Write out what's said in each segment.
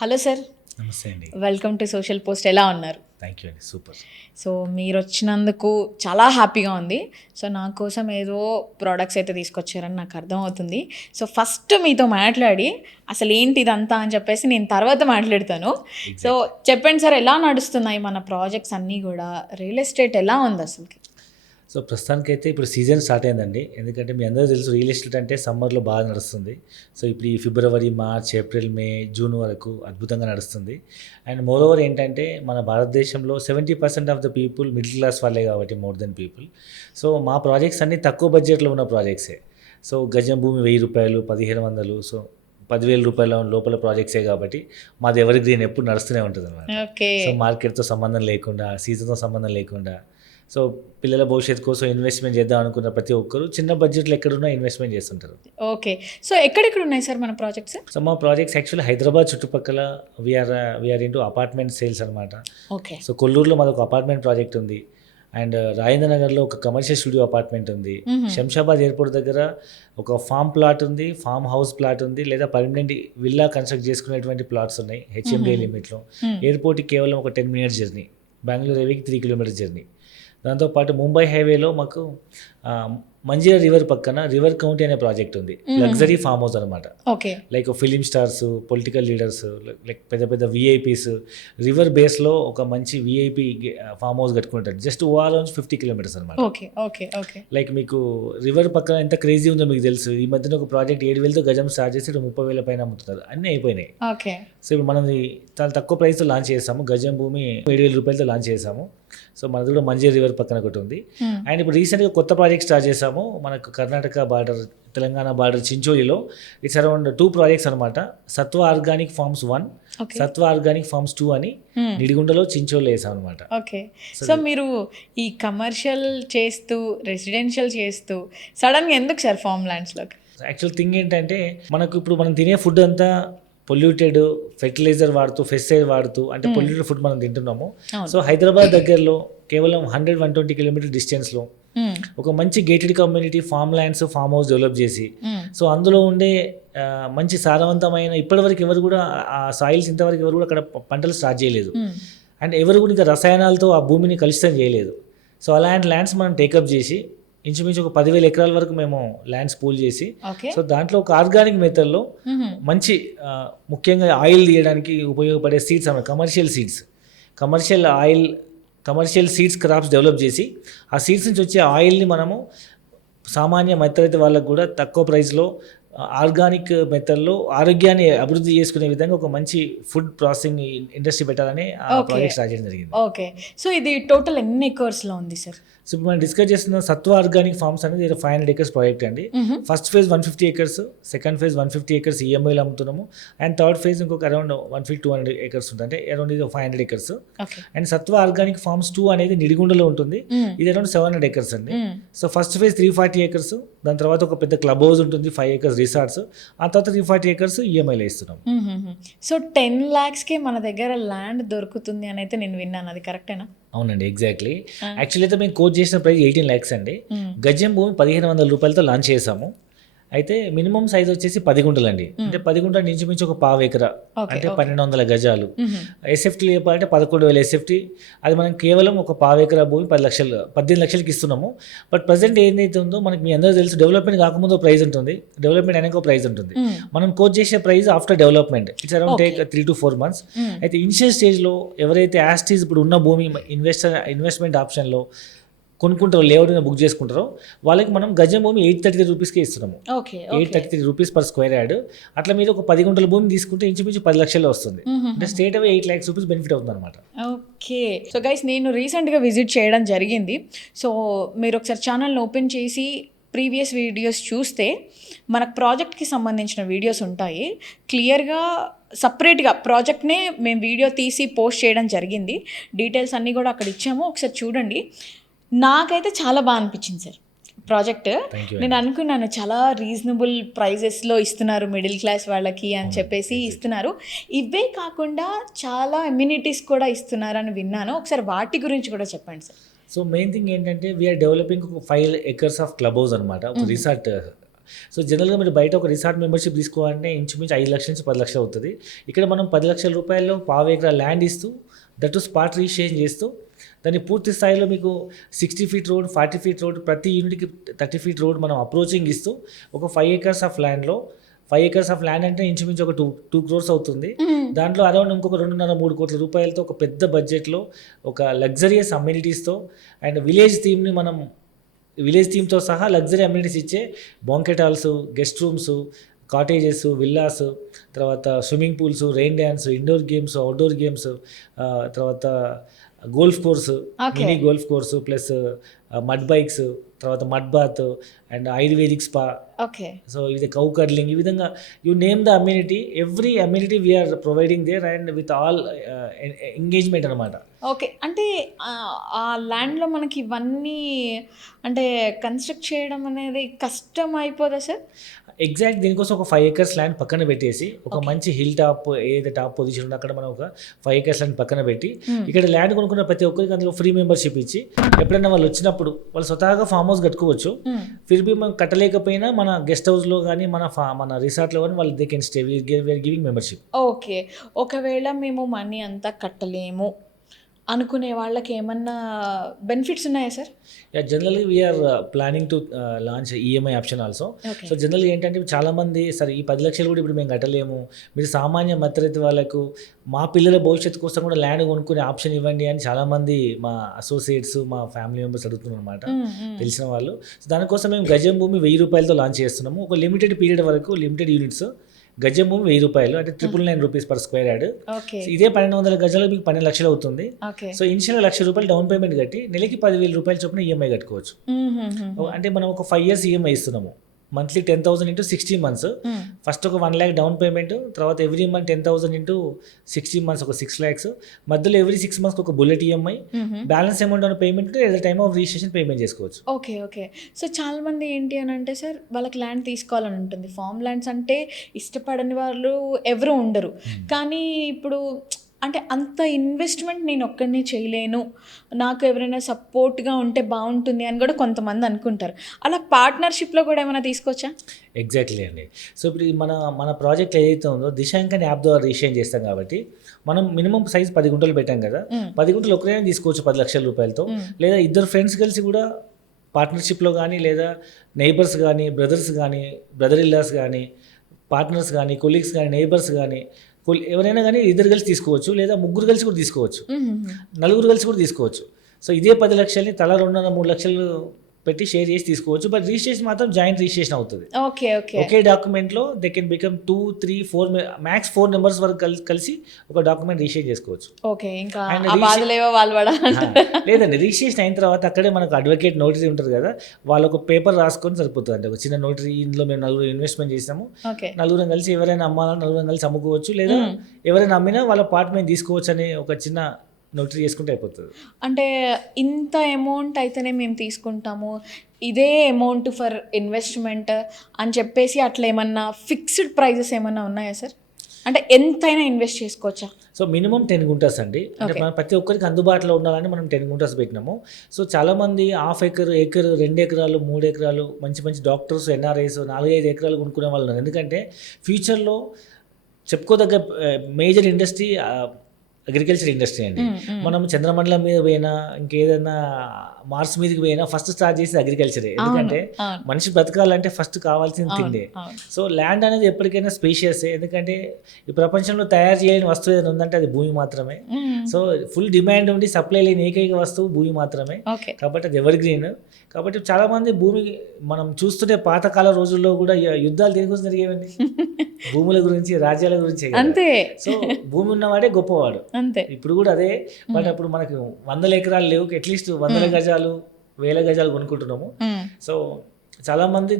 Hello sir, నమస్తే అండి. Welcome to social post. ఎలా ఉన్నారు? థ్యాంక్ యూ అండి. సూపర్. సో మీరు వచ్చినందుకు చాలా హ్యాపీగా ఉంది. సో నా కోసం ఏదో ప్రోడక్ట్స్ అయితే తీసుకొచ్చారని నాకు అర్థమవుతుంది. సో ఫస్ట్ మీతో మాట్లాడి అసలు ఏంటి ఇదంతా అని చెప్పేసి నేను తర్వాత మాట్లాడతాను. సో చెప్పండి సార్, ఎలా నడుస్తున్నాయి మన ప్రాజెక్ట్స్ అన్నీ కూడా? రియల్ ఎస్టేట్ ఎలా ఉంది అసలుకి? సో ప్రస్తుతానికైతే ఇప్పుడు సీజన్ స్టార్ట్ అయిందండి. ఎందుకంటే మీ అందరూ తెలుసు రియల్ ఎస్టేట్ అంటే సమ్మర్లో బాగా నడుస్తుంది. సో ఇప్పుడు ఈ ఫిబ్రవరి, మార్చ్, ఏప్రిల్, మే, జూన్ వరకు అద్భుతంగా నడుస్తుంది. అండ్ మోర్ ఓవర్ ఏంటంటే మన భారతదేశంలో 70% of the people middle class వాళ్ళే కాబట్టి మోర్ దెన్ పీపుల్. సో మా ప్రాజెక్ట్స్ అన్నీ తక్కువ బడ్జెట్లో ఉన్న ప్రాజెక్ట్సే. సో గజం భూమి 1000 రూపాయలు, 1500, సో 10,000 రూపాయల లోపల ప్రాజెక్ట్సే కాబట్టి మాది ఎవరి గ్రీన్ ఎప్పుడు నడుస్తూనే ఉంటుంది అనమాట. ఓకే. సో మార్కెట్తో సంబంధం లేకుండా, సీజన్తో సంబంధం లేకుండా, సో పిల్లల భవిష్యత్తు కోసం ఇన్వెస్ట్మెంట్ చేద్దాం అనుకున్న ప్రతి ఒక్కరు చిన్న బడ్జెట్లో ఎక్కడున్నా ఇన్వెస్ట్మెంట్ చేస్తుంటారు. ఓకే. సో ఎక్కడెక్కడ ఉన్నాయి సార్ మన ప్రాజెక్ట్స్? సో మా ప్రాజెక్ట్స్ యాక్చువల్లీ హైదరాబాద్ చుట్టుపక్కల వీఆర్ ఇంటూ అపార్ట్మెంట్ సేల్స్ అనమాట. ఓకే. సో కొల్లూరులో మాది ఒక అపార్ట్మెంట్ ప్రాజెక్ట్ ఉంది. అండ్ రాజేంద్ర నగర్లో ఒక కమర్షియల్ స్టూడియో అపార్ట్మెంట్ ఉంది. శంషాబాద్ ఎయిర్పోర్ట్ దగ్గర ఒక ఫామ్ ప్లాట్ ఉంది, ఫామ్ హౌస్ ప్లాట్ ఉంది, లేదా పర్మనెంట్ విల్లా కన్స్ట్రక్ట్ చేసుకునేటువంటి ప్లాట్స్ ఉన్నాయి హెచ్ఎండిఏ లిమిట్లో. ఎయిర్పోర్ట్కి కేవలం ఒక 10 minutes జర్నీ, బెంగళూరు హైవేకి 3 kilometers జర్నీ. దాంతోపాటు ముంబై హైవేలో మాకు మంజీరా రివర్ పక్కన రివర్ కౌంటీ అనే ప్రాజెక్ట్ ఉంది. లగ్జరీ ఫామ్ హౌస్ అనమాట. Okay. Like film stars, political leaders, like పెద్ద పెద్ద విఐపీస్ రివర్ బేస్లో ఒక మంచి విఐపీ ఫామ్ హౌస్ కట్టుకుంటారు. జస్ట్ ఓఆర్ నుంచి 50 kilometers అనమాట. ఓకే. ఓకే. ఓకే. లైక్ మీకు రివర్ పక్కన ఎంత క్రేజీ ఉందో మీకు తెలుసు. ఈ మధ్యన ఒక ప్రాజెక్ట్ 7,000తో గజం స్టార్ట్ చేసి 30,000 పైన అమ్ముతున్నారు. అన్నీ అయిపోయినాయి. ఓకే. సో ఇప్పుడు మనం చాలా తక్కువ ప్రైస్తో లాంచ్ చేసాము. గజం భూమి 7,000 రూపాయలతో లాంచ్ చేసాము. సో మనది కూడా మంజీరా రివర్ పక్కన ఒకటి ఉంది. అండ్ ఇప్పుడు రీసెంట్గా కొత్త ప్రాజెక్ట్ స్టార్ట్ చేసాము. మనకు కర్ణాటక బార్డర్, తెలంగాణ బార్డర్ చించోలిలో. ఇట్స్ అరౌండ్ 2 projects అనమాట. సత్వ ఆర్గానిక్ ఫార్మ్స్ 1, సత్వ ఆర్గానిక్ ఫార్మ్స్ 2 అని నిడిగుండలో చించోలి వేసాం అనమాట. ఓకే. సో మీరు ఈ కమర్షియల్ చేస్తూ రెసిడెన్షియల్ చేస్తూ సడన్గా ఎందుకు సార్ ఫార్మ్ ల్యాండ్స్లోకి? యాక్చువల్ థింగ్ ఏంటంటే మనకు ఇప్పుడు మనం తినే ఫుడ్ అంతా పొల్యూటెడ్, ఫెర్టిలైజర్ వాడుతూ, పెస్టిసైడ్ వాడుతూ, అంటే పొల్యూటెడ్ ఫుడ్ మనం తింటున్నాము. సో హైదరాబాద్ దగ్గరలో కేవలం 100-120 kilometers డిస్టెన్స్లో ఒక మంచి gated community form lands, farm house develop చేసి, సో అందులో ఉండే మంచి సారవంతమైన, ఇప్పటివరకు ఎవరు కూడా ఆ సాయిల్స్ ఇంతవరకు ఎవరు కూడా అక్కడ పంటలు స్టార్ట్ చేయలేదు. అండ్ ఎవరు కూడా ఇంకా రసాయనాలతో ఆ భూమిని కలుషితం చేయలేదు. సో అలాంటి ల్యాండ్స్ మనం టేకప్ చేసి ఇంచుమించు ఒక 10,000 ఎకరాల వరకు మేము ల్యాండ్స్ పూల్ చేసి, సో దాంట్లో ఒక ఆర్గానిక్ మెథడ్లో మంచి ముఖ్యంగా ఆయిల్ తీయడానికి ఉపయోగపడే సీడ్స్ అన్నమాట, కమర్షియల్ సీడ్స్ క్రాప్స్ డెవలప్ చేసి, ఆ సీడ్స్ నుంచి వచ్చే ఆయిల్ని మనము సామాన్య మధ్యతరగతి వాళ్ళకు కూడా తక్కువ ప్రైస్లో ఆర్గానిక్ మెథడ్లో ఆరోగ్యాన్ని అభివృద్ధి చేసుకునే విధంగా ఒక మంచి ఫుడ్ ప్రాసెసింగ్ ఇండస్ట్రీ పెట్టాలని ఆ ప్రాజెక్ట్ స్టార్ట్ చేయడం జరిగింది. ఓకే. సో ఇది టోటల్ ఎన్ని ఎకర్స్లో ఉంది సార్? సో ఇప్పుడు మనం డిస్కస్ చేస్తున్న సత్వ ఆర్గానిక్ ఫార్మ్స్ అనేది 500 acres ప్రాజెక్ట్ అండి. First phase 150 acres, second phase 150 acres ఈఎంఐలో అమ్ముతున్నాము. అండ్ థర్డ్ ఫేజ్ ఇంకొక అరౌండ్ 150-200 acres ఉంటుంది, అంటే అరౌండ్ ఇది 500 acres. And Satva organic farms 2 అనేది నిడిగుండలో ఉంటుంది. ఇది అరౌండ్ 700 acres అండి. సో ఫస్ట్ ఫేజ్ 340 acres, దాని తర్వాత ఒక పెద్ద క్లబ్ హౌస్ ఉంటుంది, 5 acres రిసార్ట్స్, ఆ తర్వాత 340 acres ఈఎంఐలో ఇస్తున్నాం. సో 10 lakhsకే మన దగ్గర ల్యాండ్ దొరుకుతుంది అని అయితే నేను విన్నాను, అది కరెక్టేనా? అవునండి, ఎగ్జాక్ట్లీ. యాక్చువల్లీ అయితే మేము కోట్ చేసిన ప్రైస్ 18 lakhs అండి. గజం భూమి 1,500 రూపాయలతో లాంచ్ చేసాము. అయితే మినిమం సైజ్ వచ్చేసి 10 గుంటలు అండి. అంటే 10 గుంటలు ఇంచుమించు ఒక 1/4 acre, అంటే 1,200 గజాలు. ఎస్ఎఫ్టీ చెప్పాలంటే 11,000 ఎస్ఎఫ్టీ. అది మనం కేవలం ఒక 1/4 acre భూమి 18 లక్షలకి ఇస్తున్నాము. బట్ ప్రజెంట్ ఏదైతే ఉందో మనకి మీ అందరూ తెలుసు, డెవలప్మెంట్ కాకముందు ప్రైస్ ఉంటుంది, డెవలప్మెంట్ అనేది ఒక ప్రైస్ ఉంటుంది. మనం కోట్ చేసే price after development it's around take 3 to 4 months. అయితే ఇనిషియల్ స్టేజ్లో ఎవరైతే యాస్టీస్ ఇప్పుడు ఉన్న భూమి ఇన్వెస్ట్మెంట్ ఆప్షన్లో కొనుక్కుంటారో, లేఅవుట్ బుక్ చేసుకుంటారో, వాళ్ళకి మనం గజం భూమి 833 రూపీస్కే ఇస్తున్నాము. 833 రూపీస్ per square yard. అట్లా మీరు ఒక 10 గుంటల భూమి తీసుకుంటే ఇంచుమించు 10 లక్షలు వస్తుంది. అంటే స్టేట్ అవే 8 lakhs రూపీస్ బెనిఫిట్ అవుతుంది అనమాట. ఓకే. సో గైస్, నేను రీసెంట్గా విజిట్ చేయడం జరిగింది. సో మీరు ఒకసారి ఛానల్ని ఓపెన్ చేసి ప్రీవియస్ వీడియోస్ చూస్తే మనకు ప్రాజెక్ట్కి సంబంధించిన వీడియోస్ ఉంటాయి. క్లియర్గా సపరేట్గా ప్రాజెక్ట్నే మేము వీడియో తీసి పోస్ట్ చేయడం జరిగింది. డీటెయిల్స్ అన్నీ కూడా అక్కడ ఇచ్చాము, ఒకసారి చూడండి. నాకైతే చాలా బాగా అనిపించింది సార్ ప్రాజెక్ట్. నేను అనుకున్నాను చాలా రీజనబుల్ ప్రైజెస్లో ఇస్తున్నారు మిడిల్ క్లాస్ వాళ్ళకి అని చెప్పేసి ఇస్తున్నారు. ఇవే కాకుండా చాలా అమ్యూనిటీస్ కూడా ఇస్తున్నారు అని విన్నాను. ఒకసారి వాటి గురించి కూడా చెప్పండి సార్. సో మెయిన్ థింగ్ ఏంటంటే వీఆర్ డెవలపింగ్ ఒక 5 acres ఆఫ్ క్లబ్ హౌస్ అనమాట, ఒక రిసార్ట్ సో జనరల్గా మీరు బయట ఒక రిసార్ట్ మెంబర్షిప్ తీసుకోవాలంటే ఇంచుమించు 5 లక్షల నుంచి 10 లక్షలు అవుతుంది. ఇక్కడ మనం 10 లక్షల రూపాయల్లో పావు ఎకరా ల్యాండ్ ఇస్తూ దట్ స్పాట్ రిజిస్ట్రేషన్ చేస్తూ దాన్ని పూర్తి స్థాయిలో మీకు 60 ఫీట్ రోడ్, 40 ఫీట్ రోడ్, ప్రతి యూనిట్కి 30 ఫీట్ రోడ్ మనం అప్రోచింగ్ ఇస్తూ ఒక 5 acres ఆఫ్ ల్యాండ్లో 5 acres ఆఫ్ ల్యాండ్ అంటే ఇంచుమించు ఒక 2 crores అవుతుంది. దాంట్లో అరౌండ్ ఇంకొక 2.5-3 కోట్ల రూపాయలతో ఒక పెద్ద బడ్జెట్లో ఒక లగ్జరియస్ అమ్యూనిటీస్తో అండ్ విలేజ్ థీమ్తో సహా లగ్జరీ అమ్యూనిటీస్ ఇచ్చే banquet halls, guest rooms, cottages, villas, తర్వాత swimming pools, rain dance, indoor games, outdoor games, తర్వాత golf course, mini golf course, plus mud bikes, తర్వాత mud bath and Ayurvedic spa. Okay. So ఇది cow curling, ఈ విధంగా you name the amenity, every amenity we're providing there and with all engagement అనమాట. Okay. అంటే ఆ ల్యాండ్లో మనకి ఇవన్నీ అంటే కన్స్ట్రక్ట్ చేయడం అనేది కష్టం అయిపోదా సార్? ఎగ్జాక్ట్ దీనికోసం ఒక 5 acres ల్యాండ్ పక్కన పెట్టేసి ఒక మంచి హిల్ టాప్ ఏదైతే టాప్ పొజిషన్ ఉందో అక్కడ మనం ఒక 5 acres ల్యాండ్ పక్కన పెట్టి ఇక్కడ ల్యాండ్ కొనుక్కున్న ప్రతి ఒక్కరికి అందులో ఫ్రీ మెంబర్షిప్ ఇచ్చి ఎప్పుడైనా వాళ్ళు వచ్చినప్పుడు వాళ్ళు స్వతహాగా ఫామ్ హౌస్ కట్టుకోవచ్చు. ఫిర్బీ మనం కట్టలేకపోయినా మన గెస్ట్ హౌస్లో కానీ మన రిసార్ట్లో కానీ వాళ్ళు they can stay, we are giving membership. Okay. ఒకవేళ మేము మనీ అంతా కట్టలేము అనుకునే వాళ్ళకి ఏమన్నా బెనిఫిట్స్ ఉన్నాయా సార్? జనరల్గా we are planning to launch EMI option also. So జనరల్గా ఏంటంటే చాలామంది సరే ఈ 10 లక్షలు కూడా ఇప్పుడు మేము కట్టలేము, మీరు సామాన్య మధ్యతరగతి వాళ్ళకు మా పిల్లల భవిష్యత్తు కోసం కూడా ల్యాండ్ కొనుక్కునే ఆప్షన్ ఇవ్వండి అని చాలామంది మా అసోసియేట్స్, మా ఫ్యామిలీ మెంబర్స్ అడుగుతున్నారు అనమాట, తెలిసిన వాళ్ళు. సో దానికోసం మేము గజం భూమి 1000 రూపాయలతో లాంచ్ చేస్తున్నాము. ఒక లిమిటెడ్ పీరియడ్ వరకు, లిమిటెడ్ యూనిట్స్, గజం భూమి 1000 రూపాయలు అంటే 999 రూపీస్ పర్ స్క్వేర్ యార్డ్. ఇదే 1200 గజాలు మీకు 12 లక్షలు అవుతుంది. సో ఇనిషియల్ 1,00,000 రూపాయలు డౌన్ పేమెంట్ కట్టి నెలకి 10,000 రూపాయలు చొప్పున ఈఎంఐ కట్టుకోవచ్చు. అంటే మనం ఒక 5 years ఈఎంఐ ఇస్తున్నాము. Monthly 10,000 into 60 months. ఫస్ట్ ఒక 1 lakh డౌన్ పేమెంట్, తర్వాత ఎవ్రీ మంత్ 10,000 into 60 months ఒక 6 lakhs. మధ్యలో ఎవ్రీ 6 months ఒక బుల్లెట్ ఈఎంఐ, బ్యాలెన్స్ అమౌంట్ అన్న payment at the time of registration payment చేసుకోవచ్చు. ఓకే. ఓకే. సో చాలా మంది ఏంటి అని అంటే సార్ వాళ్ళకి ల్యాండ్ తీసుకోవాలని ఉంటుంది. ఫామ్ ల్యాండ్స్ అంటే ఇష్టపడని వాళ్ళు ఎవరు ఉండరు. కానీ ఇప్పుడు అంటే అంత ఇన్వెస్ట్మెంట్ నేను ఒక్కడినే చేయలేను, నాకు ఎవరైనా సపోర్ట్గా ఉంటే బాగుంటుంది అని కూడా కొంతమంది అనుకుంటారు. అలా పార్ట్నర్షిప్లో కూడా ఏమైనా తీసుకోవచ్చా? ఎగ్జాక్ట్లీ అండి. సో ఇప్పుడు మన ప్రాజెక్ట్ ఏదైతే ఉందో దిశాంకని యాప్ ద్వారా రిజిస్ట్రేషన్ చేస్తాం కాబట్టి మనం మినిమం సైజ్ 10 గుంటలు పెట్టాం కదా, 10 గుంటలు ఒకరైనా తీసుకోవచ్చు 10 లక్షల రూపాయలతో. లేదా ఇద్దరు ఫ్రెండ్స్ కలిసి కూడా పార్ట్నర్షిప్లో కానీ, లేదా నైబర్స్ కానీ, బ్రదర్స్ కానీ, బ్రదర్ ఇల్లాస్ కానీ, పార్ట్నర్స్ కానీ, కొలీగ్స్ కానీ, నైబర్స్ కానీ, ఎవరైనా కానీ ఇద్దరు కలిసి తీసుకోవచ్చు, లేదా ముగ్గురు కలిసి కూడా తీసుకోవచ్చు, నలుగురు కలిసి కూడా తీసుకోవచ్చు. సో ఇదే 10 లక్షల్ని తలా 2.5-3 లక్షలు పెట్టి షేర్ చేసి తీసుకోవచ్చు. బట్ రిజిస్ట్రేషన్ మాత్రం జాయింట్ రిజిస్ట్రేషన్ అవుతుంది. ఒకే డాక్యుమెంట్లో they can become 2, 3, 4 max 4 numbers వరకు కలిసి ఒక డాక్యుమెంట్ రిజిస్ట్రేట్ చేసుకోవచ్చు. లేదండి, రిజిస్ట్రేషన్ అయిన తర్వాత అక్కడే మనకు అడ్వకేట్ నోటరీ ఉంటుంది కదా, వాళ్ళు ఒక పేపర్ రాసుకొని సరిపోతుంది. అంటే ఒక చిన్న నోటరీ, ఇందులో మేము 9 ఇన్వెస్ట్మెంట్ చేసాము, 9 కలిసి ఎవరైనా అమ్మాలని 9 కలిసి అమ్ముకోవచ్చు, లేదా ఎవరైనా అమ్మినా వాళ్ళ పార్ట్ మేము తీసుకోవచ్చు అనే ఒక చిన్న నోటరీ చేసుకుంటే అయిపోతుంది. అంటే ఇంత అమౌంట్ అయితేనే మేము తీసుకుంటాము, ఇదే అమౌంట్ ఫర్ ఇన్వెస్ట్మెంట్ అని చెప్పేసి అట్లా ఏమన్నా ఫిక్స్డ్ ప్రైజెస్ ఏమన్నా ఉన్నాయా సార్? అంటే ఎంతైనా ఇన్వెస్ట్ చేసుకోవచ్చా? సో మినిమం 10 గుంటాస్ అండి. అంటే మనం ప్రతి ఒక్కరికి అందుబాటులో ఉండాలని మనం 10 గుంటాస్ పెట్టినాము. సో చాలామంది 1/2 acre, 1 acre, 2 ఎకరాలు, 3 ఎకరాలు మంచి మంచి డాక్టర్స్, ఎన్ఆర్ఐస్ 4-5 ఎకరాలు కొనుక్కునే వాళ్ళు ఉన్నారు. ఎందుకంటే ఫ్యూచర్లో చెప్పుకోదగ్గ మేజర్ ఇండస్ట్రీ అగ్రికల్చర్ ఇండస్ట్రీ అండి. మనం చంద్రమండలం మీద పోయినా, ఇంకేదైనా మార్స్ మీదకి పోయినా ఫస్ట్ స్టార్ట్ చేసేది అగ్రికల్చరే. ఎందుకంటే మనిషి బ్రతకాలంటే ఫస్ట్ కావాల్సింది తిండే. సో ల్యాండ్ అనేది ఎప్పటికైనా స్పేషియస్. ఎందుకంటే ఈ ప్రపంచంలో తయారు చేయలేని వస్తువు ఏదైనా ఉందంటే అది భూమి మాత్రమే. సో ఫుల్ డిమాండ్ ఉండి సప్లై లేని ఏకైక వస్తువు భూమి మాత్రమే. కాబట్టి అది ఎవర్ గ్రీన్. కాబట్టి చాలామంది భూమి మనం చూస్తుంటే పాతకాల రోజుల్లో కూడా యుద్ధాలు దేనికోసం జరిగేవండి, భూముల గురించి, రాజ్యాల గురించి. అంతే. సో భూమి ఉన్నవాడే గొప్పవాడు. అంతే. ఇప్పుడు కూడా అదే. బట్ అప్పుడు మనకు 100 ఎకరాలు లేవు, అట్లీస్ట్ 100 గజాలు, 1000 గజాలు కొనుక్కుంటున్నాము. సో చాలా మంది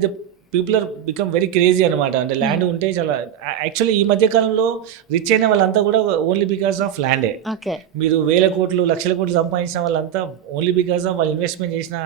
people are become very crazy అనమాట. అంటే ల్యాండ్ ఉంటే చాలా, యాక్చువల్లీ ఈ మధ్య కాలంలో రిచ్ అయిన వాళ్ళంతా కూడా ఓన్లీ బికాస్ ఆఫ్ ల్యాండే. మీరు 1000 కోట్లు, లక్షల కోట్లు సంపాదించిన వాళ్ళంతా ఓన్లీ బికాస్ ఆఫ్ వాళ్ళు ఇన్వెస్ట్మెంట్ చేసిన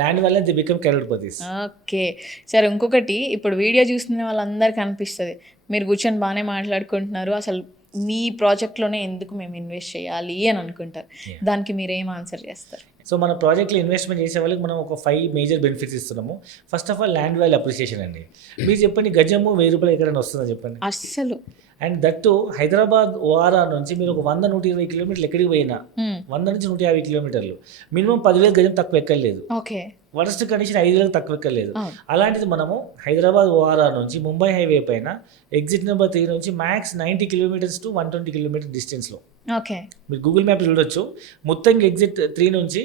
ల్యాండ్ వల్ల ది బికమ్ కరోడ్పతీస్. ఓకే సార్, ఇంకొకటి ఇప్పుడు వీడియో చూస్తున్న వాళ్ళందరికీ అనిపిస్తుంది మీరు కూర్చొని బాగానే మాట్లాడుకుంటున్నారు, అసలు మీ ప్రాజెక్ట్లోనే ఎందుకు మేము ఇన్వెస్ట్ చేయాలి అని అనుకుంటారు. దానికి మీరు ఏం ఆన్సర్ చేస్తారు? సో మన ప్రాజెక్ట్లో ఇన్వెస్ట్మెంట్ చేసే వాళ్ళకి మనం ఒక 5 మేజర్ బెనిఫిట్స్ ఇస్తున్నాము. First of all land value appreciation అండి. మీరు చెప్పండి, గజము 1000 రూపాయలు ఎక్కడైనా వస్తుందని చెప్పండి. అస్సలు. అండ్ దట్టు హైదరాబాద్ ఓఆర్ఆర్ నుంచి మీరు ఒక 100-120 కిలోమీటర్లు ఎక్కడికి పోయినా 100 నుంచి 150 కిలోమీటర్లు మినిమం 10,000 గజం తక్కువ ఎక్కలేదు. ఓకే. వరస్ట్ కండిషన్ 5,000 తక్కువ ఎక్కలేదు. అలాంటిది మనము హైదరాబాద్ ఓఆర్ఆర్ నుంచి ముంబై హైవే పైన ఎగ్జిట్ నెంబర్ 3 నుంచి మ్యాక్స్ 90 కిలోమీటర్స్ టు 120 కిలోమీటర్ డిస్టెన్స్లో ఓకే. మీరు గూగుల్ మ్యాప్ చూడొచ్చు. మొత్తం ఎగ్జిట్ 3 నుంచి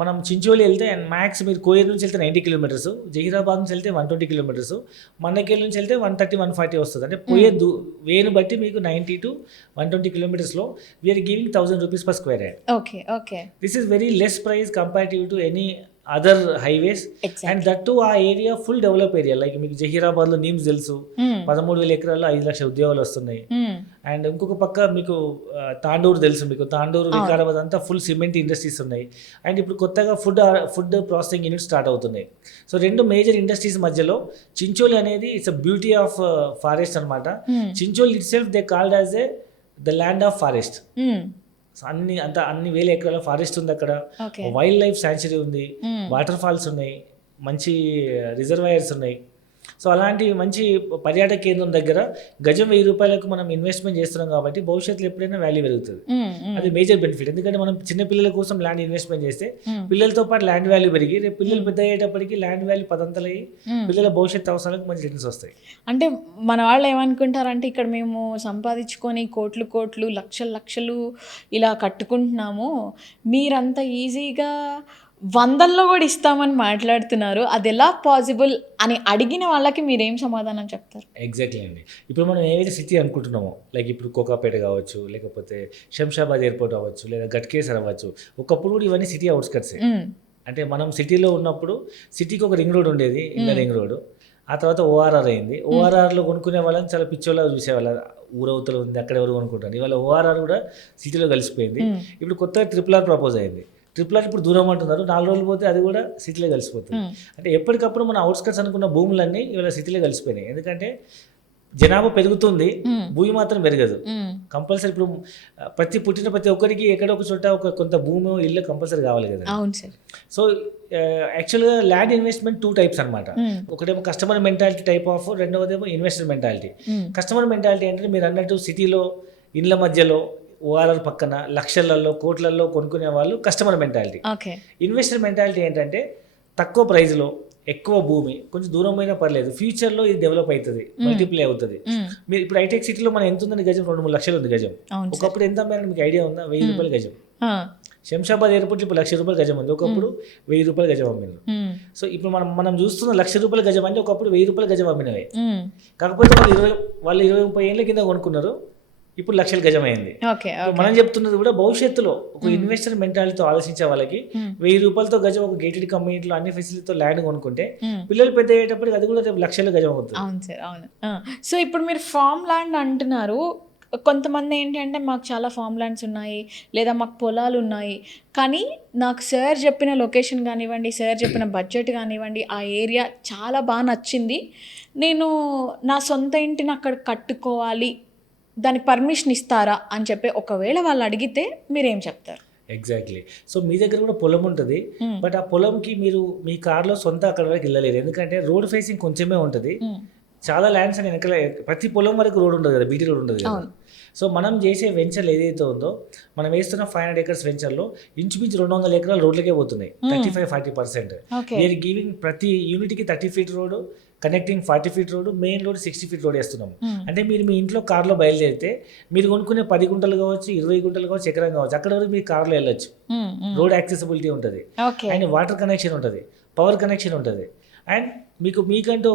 మనం చించోలి వెళ్తే అండ్ మ్యాక్స్ మీరు కోయర్ నుంచి వెళ్తే 90 కిలోమీటర్స్, జహీరాబాద్ నుంచి వెళ్తే 120 కిలోమీటర్స్, మండకేల్ నుంచి వెళ్తే 130-140 వస్తుంది. అంటే పోయే వేను బట్టి మీకు 90 to 120 కిలోమీటర్స్లో we're giving 1000 rupees per square yard. Okay. Okay. This is very less price comparative to any other highways. And that to ఆ area full develop area. Like మీకు జహీరాబాద్లో నీమ్స్ తెలుసు, 13,000 ఎకరాల్లో 5 లక్షల ఉద్యోగాలు వస్తున్నాయి. అండ్ ఇంకొక పక్క మీకు తాండూరు తెలుసు, మీకు తాండూరు వికారాబాద్ అంతా ఫుల్ సిమెంట్ ఇండస్ట్రీస్ ఉన్నాయి. అండ్ ఇప్పుడు కొత్తగా ఫుడ్ ప్రాసెసింగ్ యూనిట్ స్టార్ట్ అవుతున్నాయి. సో 2 మేజర్ ఇండస్ట్రీస్ మధ్యలో చించోలి అనేది it's a beauty of forest అనమాట. Chincholi itself they called as the land of forest. అన్ని వేల ఎకరాల ఫారెస్ట్ ఉంది అక్కడ. వైల్డ్ లైఫ్ శాంచురీ ఉంది, వాటర్ ఫాల్స్ ఉన్నాయి, మంచి రిజర్వాయర్స్ ఉన్నాయి. సో అలాంటి మంచి పర్యాటక కేంద్రం దగ్గర గజం 1000 రూపాయలకు మనం ఇన్వెస్ట్మెంట్ చేస్తున్నాం కాబట్టి భవిష్యత్తులో ఎప్పుడైనా వాల్యూ పెరుగుతుంది. అది మేజర్ బెనిఫిట్. ఎందుకంటే మనం చిన్న పిల్లల కోసం ల్యాండ్ ఇన్వెస్ట్మెంట్ చేస్తే పిల్లలతో పాటు ల్యాండ్ వాల్యూ పెరిగి రేపు పిల్లలు పెద్ద అయ్యేటప్పటికి ల్యాండ్ వాల్యూ పదంతలయ్యి పిల్లల భవిష్యత్తు అవసరాలకు మంచి రిటర్న్స్ వస్తాయి. అంటే మన వాళ్ళు ఏమనుకుంటారంటే ఇక్కడ మేము సంపాదించుకొని కోట్లు లక్షలు ఇలా కట్టుకుంటున్నాము, మీరంత ఈజీగా 100లో కూడా ఇస్తామని మాట్లాడుతున్నారు, అది ఎలా పాసిబుల్ అని అడిగిన వాళ్ళకి మీరేం సమాధానం చెప్తారు? ఎగ్జాక్ట్లీ అండి. ఇప్పుడు మనం ఏదైతే సిటీ అనుకుంటున్నామో, లైక్ ఇప్పుడు కోకాపేట కావచ్చు, లేకపోతే శంషాబాద్ ఎయిర్పోర్ట్ అవ్వచ్చు, లేదా గట్కేసర్ అవ్వచ్చు, ఒకప్పుడు కూడా ఇవన్నీ సిటీ అవుట్స్కట్సే. అంటే మనం సిటీలో ఉన్నప్పుడు సిటీకి ఒక రింగ్ రోడ్ ఉండేది, ఇన్నర్ రింగ్ రోడ్. ఆ తర్వాత ఓఆర్ఆర్ అయింది. ఓఆర్ఆర్లో కొనుక్కునే వాళ్ళని చాలా పిచ్చోళ్ళగా చూసేవాళ్ళ, ఊరవతలు ఉంది అక్కడ ఎవరు కొనుక్కుంటారు. ఇవాళ ఓఆర్ఆర్ కూడా సిటీలో కలిసిపోయింది. ఇప్పుడు కొత్తగా RRR ప్రపోజ్ అయింది. RRR ఇప్పుడు దూరం అంటున్నారు, 4 రోజులు పోతే అది కూడా సిటీలో కలిసిపోతుంది. అంటే ఎప్పటికప్పుడు మన అవుట్స్కట్స్ అనుకున్న భూములన్నీ ఇవాళ సిటీలో కలిసిపోయినాయి. ఎందుకంటే జనాభా పెరుగుతుంది, భూమి మాత్రం పెరగదు. కంపల్సరీ ఇప్పుడు పుట్టిన ప్రతి ఒక్కరికి ఎక్కడో ఒక చోట కొంత భూమి ఇల్లు కంపల్సరీ కావాలి కదా. సో యాక్చువల్గా ల్యాండ్ ఇన్వెస్ట్మెంట్ 2 టైప్స్ అనమాట. ఒకటేమో కస్టమర్ మెంటాలిటీ టైప్ ఆఫ్, రెండవదేమో ఇన్వెస్టర్ మెంటాలిటీ. కస్టమర్ మెంటాలిటీ అంటే మీరు అన్నట్టు సిటీలో ఇండ్ల మధ్యలో ఓఆర్ఆర్ పక్కన లక్షలలో కోట్లలో కొనుక్కునే వాళ్ళు కస్టమర్ మెంటాలిటీ. ఇన్వెస్టర్ మెంటాలిటీ ఏంటంటే తక్కువ ప్రైస్లో ఎక్కువ భూమి, కొంచెం దూరం అయినా పర్లేదు, ఫ్యూచర్లో ఇది డెవలప్ అవుతుంది, మల్టిప్లై అవుతుంది. మీరు ఇప్పుడు హైటెక్ సిటీలో మనం ఎంత ఉందని గజం 2-3 లక్షలు ఉంది గజం. ఒకప్పుడు ఎంత అమ్మారని మీకు ఐడియా ఉందా? 1000 రూపాయలు గజం. శంషాబాద్ ఎయిర్పోర్ట్ ఇప్పుడు 1,00,000 రూపాయలు గజం ఉంది, ఒకప్పుడు 1000 రూపాయలు గజం అమ్మింది. సో ఇప్పుడు మనం చూస్తున్న 1,00,000 రూపాయలు గజం అంటే ఒకప్పుడు 1000 రూపాయలు గజం అమ్మినవే. కాకపోతే వాళ్ళు 20-30 ఏళ్ళ కింద కొనుక్కున్నారు, ఇప్పుడు 1,00,000 గజం అయింది. మనం చెప్తున్నది కూడా భవిష్యత్తులో ఒక ఇన్వెస్టర్ మెంటాలిటీతో ఆలోచించే వాళ్ళకి 1000 రూపాయలతో గజం ఒక గేటెడ్ కమ్యూనిటీలో అన్ని ఫెసిలిటీతో ల్యాండ్ కొనుక్కుంటే పిల్లలు పెద్ద అయ్యేటప్పటికి అది కూడా రేపు 1,00,000 గజం అవుతుంది. అవును సార్, అవును. సో ఇప్పుడు మీరు ఫామ్ ల్యాండ్ అంటున్నారు, కొంతమంది ఏంటంటే మాకు చాలా ఫామ్ ల్యాండ్స్ ఉన్నాయి లేదా మాకు పొలాలు ఉన్నాయి, కానీ నాకు సార్ చెప్పిన లొకేషన్ కానివ్వండి, సార్ చెప్పిన బడ్జెట్ కానివ్వండి, ఆ ఏరియా చాలా బాగా నచ్చింది, నేను నా సొంత ఇంటిని అక్కడ కట్టుకోవాలి, దానికి పర్మిషన్ ఇస్తారా అని చెప్పి ఒకవేళ వాళ్ళు అడిగితే మీరేం చెప్తారు? ఎగ్జాక్ట్లీ. సో మీ దగ్గర కూడా పొలం ఉంటుంది, బట్ ఆ పొలంకి మీరు మీ కార్లో సొంత అక్కడ వరకు వెళ్ళలేరు. ఎందుకంటే రోడ్ ఫేసింగ్ కొంచెమే ఉంటుంది. చాలా ల్యాండ్స్ అని వెనకాల ప్రతి పొలం వరకు రోడ్ ఉండదు కదా, బీటీ రోడ్ ఉండదు కదా. సో మనం చేసే వెంచర్లు ఏదైతే ఉందో, మనం వేస్తున్న 500 acres వెంచర్లో ఇంచుమించు 200 ఎకరాలు రోడ్లకే పోతున్నాయి, 35-40%. వీఆర్ గివింగ్ ప్రతి యూనిట్కి 30 feet road, connecting 40 feet road, main road 60 feet road వేస్తున్నాము. అంటే మీరు మీ ఇంట్లో కార్లో బయలుదేరితే మీరు కొనుక్కునే 10 గుంటలు కావచ్చు, 20 గుంటలు కావచ్చు, ఎకరం కావచ్చు, అక్కడ వరకు మీరు కార్లో వెళ్ళొచ్చు. రోడ్ యాక్సెసిబిలిటీ ఉంటుంది, అండ్ వాటర్ కనెక్షన్ ఉంటుంది, పవర్ కనెక్షన్ ఉంటుంది, అండ్ మీకంటూ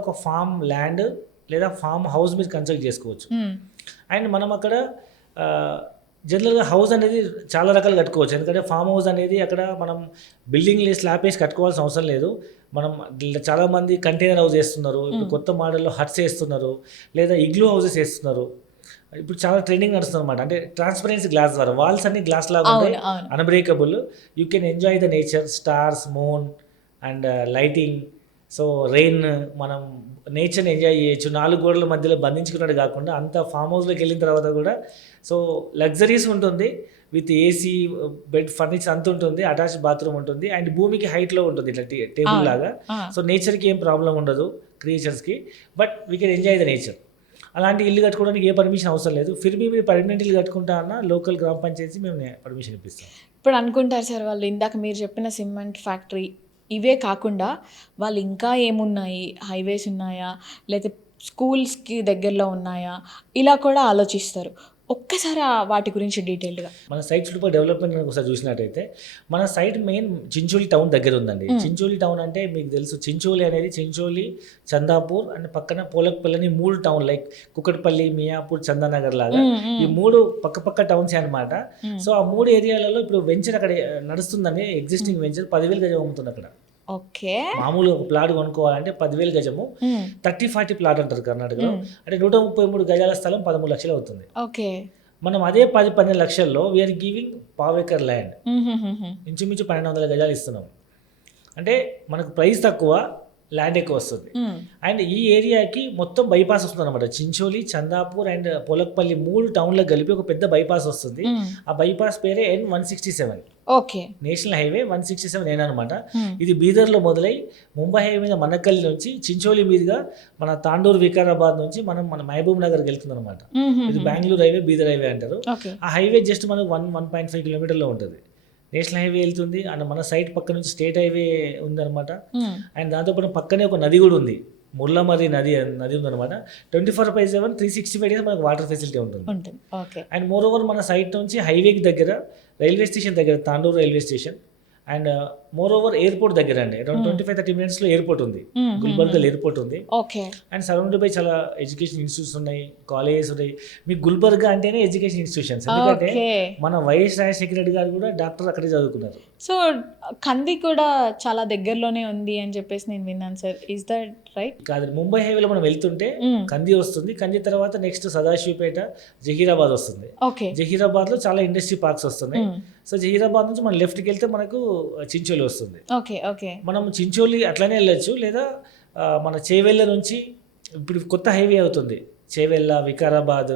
ఒక ఫామ్ ల్యాండ్ లేదా ఫామ్ హౌస్ మీరు కన్స్ట్రక్ట్ చేసుకోవచ్చు. అండ్ మనం అక్కడ జనరల్గా హౌస్ అనేది చాలా రకాలు కట్టుకోవచ్చు. ఎందుకంటే ఫామ్ హౌస్ అనేది అక్కడ మనం బిల్డింగ్ స్లాబ్ వేసి కట్టుకోవాల్సిన అవసరం లేదు. మనం చాలామంది కంటైనర్ హౌస్ వేస్తున్నారు, ఇప్పుడు కొత్త మోడల్లో హట్స్ వేస్తున్నారు, లేదా ఇగ్లూ హౌసెస్ వేస్తున్నారు. ఇప్పుడు చాలా ట్రెండింగ్ నడుస్తుంది అనమాట. అంటే ట్రాన్స్పరెన్సీ గ్లాస్ ద్వారా వాల్స్ అన్ని గ్లాస్ లాగా ఉంటాయి, unbreakable. You can enjoy the nature, stars, moon and lighting. So rain మనం నేచర్ని ఎంజాయ్ చేయొచ్చు, 4 గోడల మధ్యలో బంధించుకున్నట్టు కాకుండా అంత ఫామ్ హౌస్లోకి వెళ్ళిన తర్వాత కూడా సో లగ్జరీస్ ఉంటుంది, విత్ ఏసీ, బెడ్, ఫర్నిచర్ అంత ఉంటుంది, అటాచ్ బాత్రూమ్ ఉంటుంది, అండ్ భూమికి హైట్లో ఉంటుంది ఇట్లా టేబుల్ లాగా. సో నేచర్కి ఏం ప్రాబ్లం ఉండదు క్రియేచర్స్కి, but we can enjoy the nature. అలాంటి ఇల్లు కట్టుకోవడానికి ఏ పర్మిషన్ అవసరం లేదు. ఫిర్మీ మీరు పర్మనెంట్ ఇల్లు కట్టుకుంటా అన్న లోకల్ గ్రామ పంచాయతీ మేము పర్మిషన్ ఇప్పిస్తాం. ఇప్పుడు అనుకుంటారు సార్ వాళ్ళు, ఇందాక మీరు చెప్పిన సిమెంట్ ఫ్యాక్టరీ ఇవే కాకుండా వాళ్ళు ఇంకా ఏమున్నాయి, హైవేస్ ఉన్నాయా, లేకపోతే స్కూల్స్కి దగ్గరలో ఉన్నాయా, ఇలా కూడా ఆలోచిస్తారు. ఒక్కసారి వాటి గురించి డీటెయిల్డ్గా మన సైట్ చుట్టూ డెవలప్మెంట్ ఒకసారి చూసినట్టయితే మన సైట్ మెయిన్ చించోలి టౌన్ దగ్గర ఉందండి. చించోలి టౌన్ అంటే మీకు తెలుసు, చించోలి అనేది చించోలి, చందాపూర్ అండ్ పక్కన పోలక్పల్లి 3 టౌన్, లైక్ కుకట్పల్లి, మియాపూర్, చందానగర్ లాగా ఈ 3 పక్క టౌన్స్ అనమాట. సో ఆ 3 ఏరియాలలో ఇప్పుడు వెంచర్ అక్కడ నడుస్తుందని, ఎగ్జిస్టింగ్ వెంచర్ 10,000 గజం అమ్ముతుంది అక్కడ. ఓకే, మామూలుగా ఒక ప్లాట్ కొనుక్కోవాలంటే 10,000 గజము, 30-40 ప్లాట్ అంటారు కర్ణాటకలో, అంటే 133 గజాల స్థలం 13 లక్షలు అవుతుంది. ఓకే, మనం అదే 10-12 లక్షల్లో వీఆర్ గివింగ్ పావేకర్ ల్యాండ్, ఇంచుమించు 1200 గజాలు ఇస్తున్నాం. అంటే మనకు ప్రైస్ తక్కువ, ల్యాండ్ ఎక్కువ వస్తుంది. అండ్ ఈ ఏరియాకి మొత్తం బైపాస్ వస్తుంది అనమాట. చించోలి, చందాపూర్ అండ్ పొలక్పల్లి 3 టౌన్లకు కలిపి ఒక పెద్ద బైపాస్ వస్తుంది. ఆ బైపాస్ పేరే N167. ఓకే, నేషనల్ హైవే 167 అనమాట. ఇది బీదర్లో మొదలై ముంబై హైవే మీద మనకల్లి నుంచి చించోలి మీదుగా మన తాండూరు, వికారాబాద్ నుంచి మన మహబూబ్ నగర్కి వెళ్తుంది అనమాట. ఇది బెంగళూరు హైవే, బీదర్ హైవే అంటారు. ఆ హైవే జస్ట్ మనకు 1.5 కిలోమీటర్లో ఉంటుంది. నేషనల్ హైవే వెళ్తుంది అండ్ మన సైట్ పక్క నుంచి స్టేట్ హైవే ఉందన్నమాట. అండ్ దాంతోపాటు పక్కనే ఒక నది కూడా ఉంది, ముల్లమర్రి నది ఉందన్నమాట. 24/7 365 డేస్ మనకు వాటర్ ఫెసిలిటీ ఉంటుంది. అండ్ మోర్ ఓవర్ మన సైట్ నుంచి హైవేకి దగ్గర, రైల్వే స్టేషన్ దగ్గర, Tandur railway station, and more over airport దగ్గర అండి, అరౌండ్ 25-30 మినిట్స్లో ఎయిర్పోర్ట్ ఉంది, గుల్బర్గా ఎయిర్పోర్ట్ ఉంది. అండ్ సరౌండెడ్ బై చాలా ఎడ్యుకేషన్ ఇన్స్టిట్యూట్స్ ఉన్నాయి, కాలేజెస్ ఉన్నాయి. మీకు గుల్బర్గా అంటేనే ఎడ్యుకేషన్ ఇన్స్టిట్యూషన్స్, ఎందుకంటే మన వైఎస్ రాజశేఖర రెడ్డి గారు కూడా డాక్టర్ అక్కడే చదువుకున్నారు. సో కంది కూడా చాలా దగ్గరలోనే ఉంది అని చెప్పేసి నేను విన్నాను సార్, ఇస్ దట్ రైట్? కాదు, ముంబై హైవేలో మనం వెళ్తుంటే కంది వస్తుంది, కంది తర్వాత నెక్స్ట్ సదాశివపేట, జహీరాబాద్ వస్తుంది. జహీరాబాద్లో చాలా ఇండస్ట్రీ పార్క్స్ వస్తున్నాయి. సో జహీరాబాద్ నుంచి మనం లెఫ్ట్కి వెళ్తే మనకు చించోలి వస్తుంది. మనం చించోలి అట్లనే వెళ్ళొచ్చు, లేదా మన చేవెళ్ళ నుంచి ఇప్పుడు కొత్త హైవే అవుతుంది, చేవెళ్ళ, వికారాబాద్,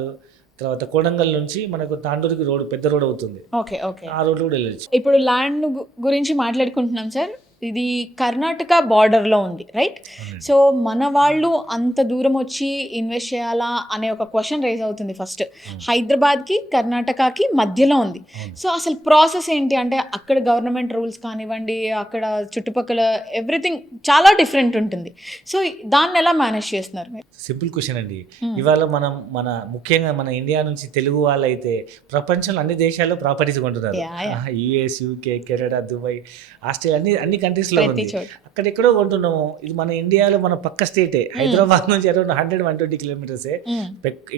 తర్వాత కోడంగల్ నుంచి మనకు తాండూరుకి రోడ్, పెద్ద రోడ్ అవుతుంది. ఆ రోడ్ కూడా వెళ్ళొచ్చు. ఇప్పుడు ల్యాండ్ గురించి మాట్లాడుకుంటున్నాం సార్, ఇది కర్ణాటక బార్డర్లో ఉంది రైట్? సో మన వాళ్ళు అంత దూరం వచ్చి ఇన్వెస్ట్ చేయాలా అనే ఒక క్వశ్చన్ రైజ్ అవుతుంది. ఫస్ట్ హైదరాబాద్కి కర్ణాటకకి మధ్యలో ఉంది. సో అసలు ప్రాసెస్ ఏంటి అంటే అక్కడ గవర్నమెంట్ రూల్స్ కానివ్వండి, అక్కడ చుట్టుపక్కల ఎవ్రీథింగ్ చాలా డిఫరెంట్ ఉంటుంది. సో దాన్ని ఎలా మేనేజ్ చేస్తున్నారు మీరు? సింపుల్ క్వశ్చన్ అండి. ఇవాళ మన ముఖ్యంగా మన ఇండియా నుంచి తెలుగు వాళ్ళు అయితే ప్రపంచంలో అన్ని దేశాల్లో ప్రాపర్టీస్ కొంటున్నారు. US, UK, Canada, Dubai, Australia, అన్ని కంట్రీస్లో ఉంది. అక్కడెక్కడో కొంటున్నాము. ఇది మన ఇండియాలో మన పక్క స్టేటే, హైదరాబాద్ నుంచి అరౌండ్ 100-120 కిలోమీటర్సే.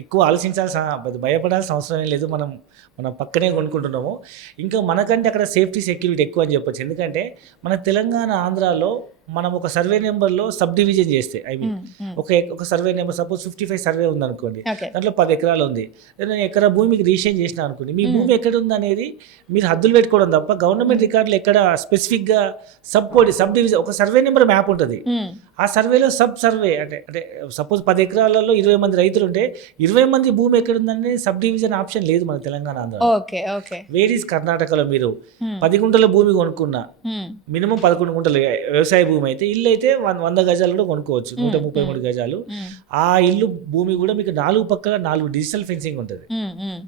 ఎక్కువ ఆలోచించాల్సిన, భయపడాల్సిన అవసరం ఏం లేదు. మన పక్కనే కొనుక్కుంటున్నాము. ఇంకా మనకంటే అక్కడ సేఫ్టీ, సెక్యూరిటీ ఎక్కువ అని చెప్పొచ్చు. ఎందుకంటే మన తెలంగాణ, ఆంధ్రాలో మనం ఒక సర్వే నెంబర్లో సబ్ డివిజన్ చేస్తే, ఐ మీన్ ఒక సర్వే నెంబర్ సపోజ్ 55 సర్వే ఉందనుకోండి, దాంట్లో 10 ఎకరాలు ఉంది. నేను ఎకరా భూమి మీకు రిజిస్ట్రేషన్ చేసిన అనుకోండి, మీ భూమి ఎక్కడ ఉంది అనేది మీరు హద్దులు పెట్టుకోవడం తప్ప గవర్నమెంట్ రికార్డులు ఎక్కడ స్పెసిఫిక్గా సబ్ డివిజన్, ఒక సర్వే నెంబర్ మ్యాప్ ఉంటుంది. ఆ సర్వేలో సబ్ సర్వే అంటే సపోజ్ 10 ఎకరాలలో 20 మంది రైతులు ఉంటే 20 మంది భూమి ఎక్కడ ఉందనేది సబ్ డివిజన్ ఆప్షన్ లేదు మన తెలంగాణ, ఆంధ్ర. వేరీస్ కర్ణాటకలో మీరు 10 గుంటల భూమి కొనుక్కున్నా మినిమం 11 గుంటలు వ్యవసాయ భూమి అయితే, ఇల్లు అయితే 100 గజాలు కూడా కొనుక్కోవచ్చు, 133 గజాలు. ఆ ఇల్లు భూమి కూడా మీకు 4 పక్కల 4 డిజిటల్ ఫెన్సింగ్ ఉంటుంది.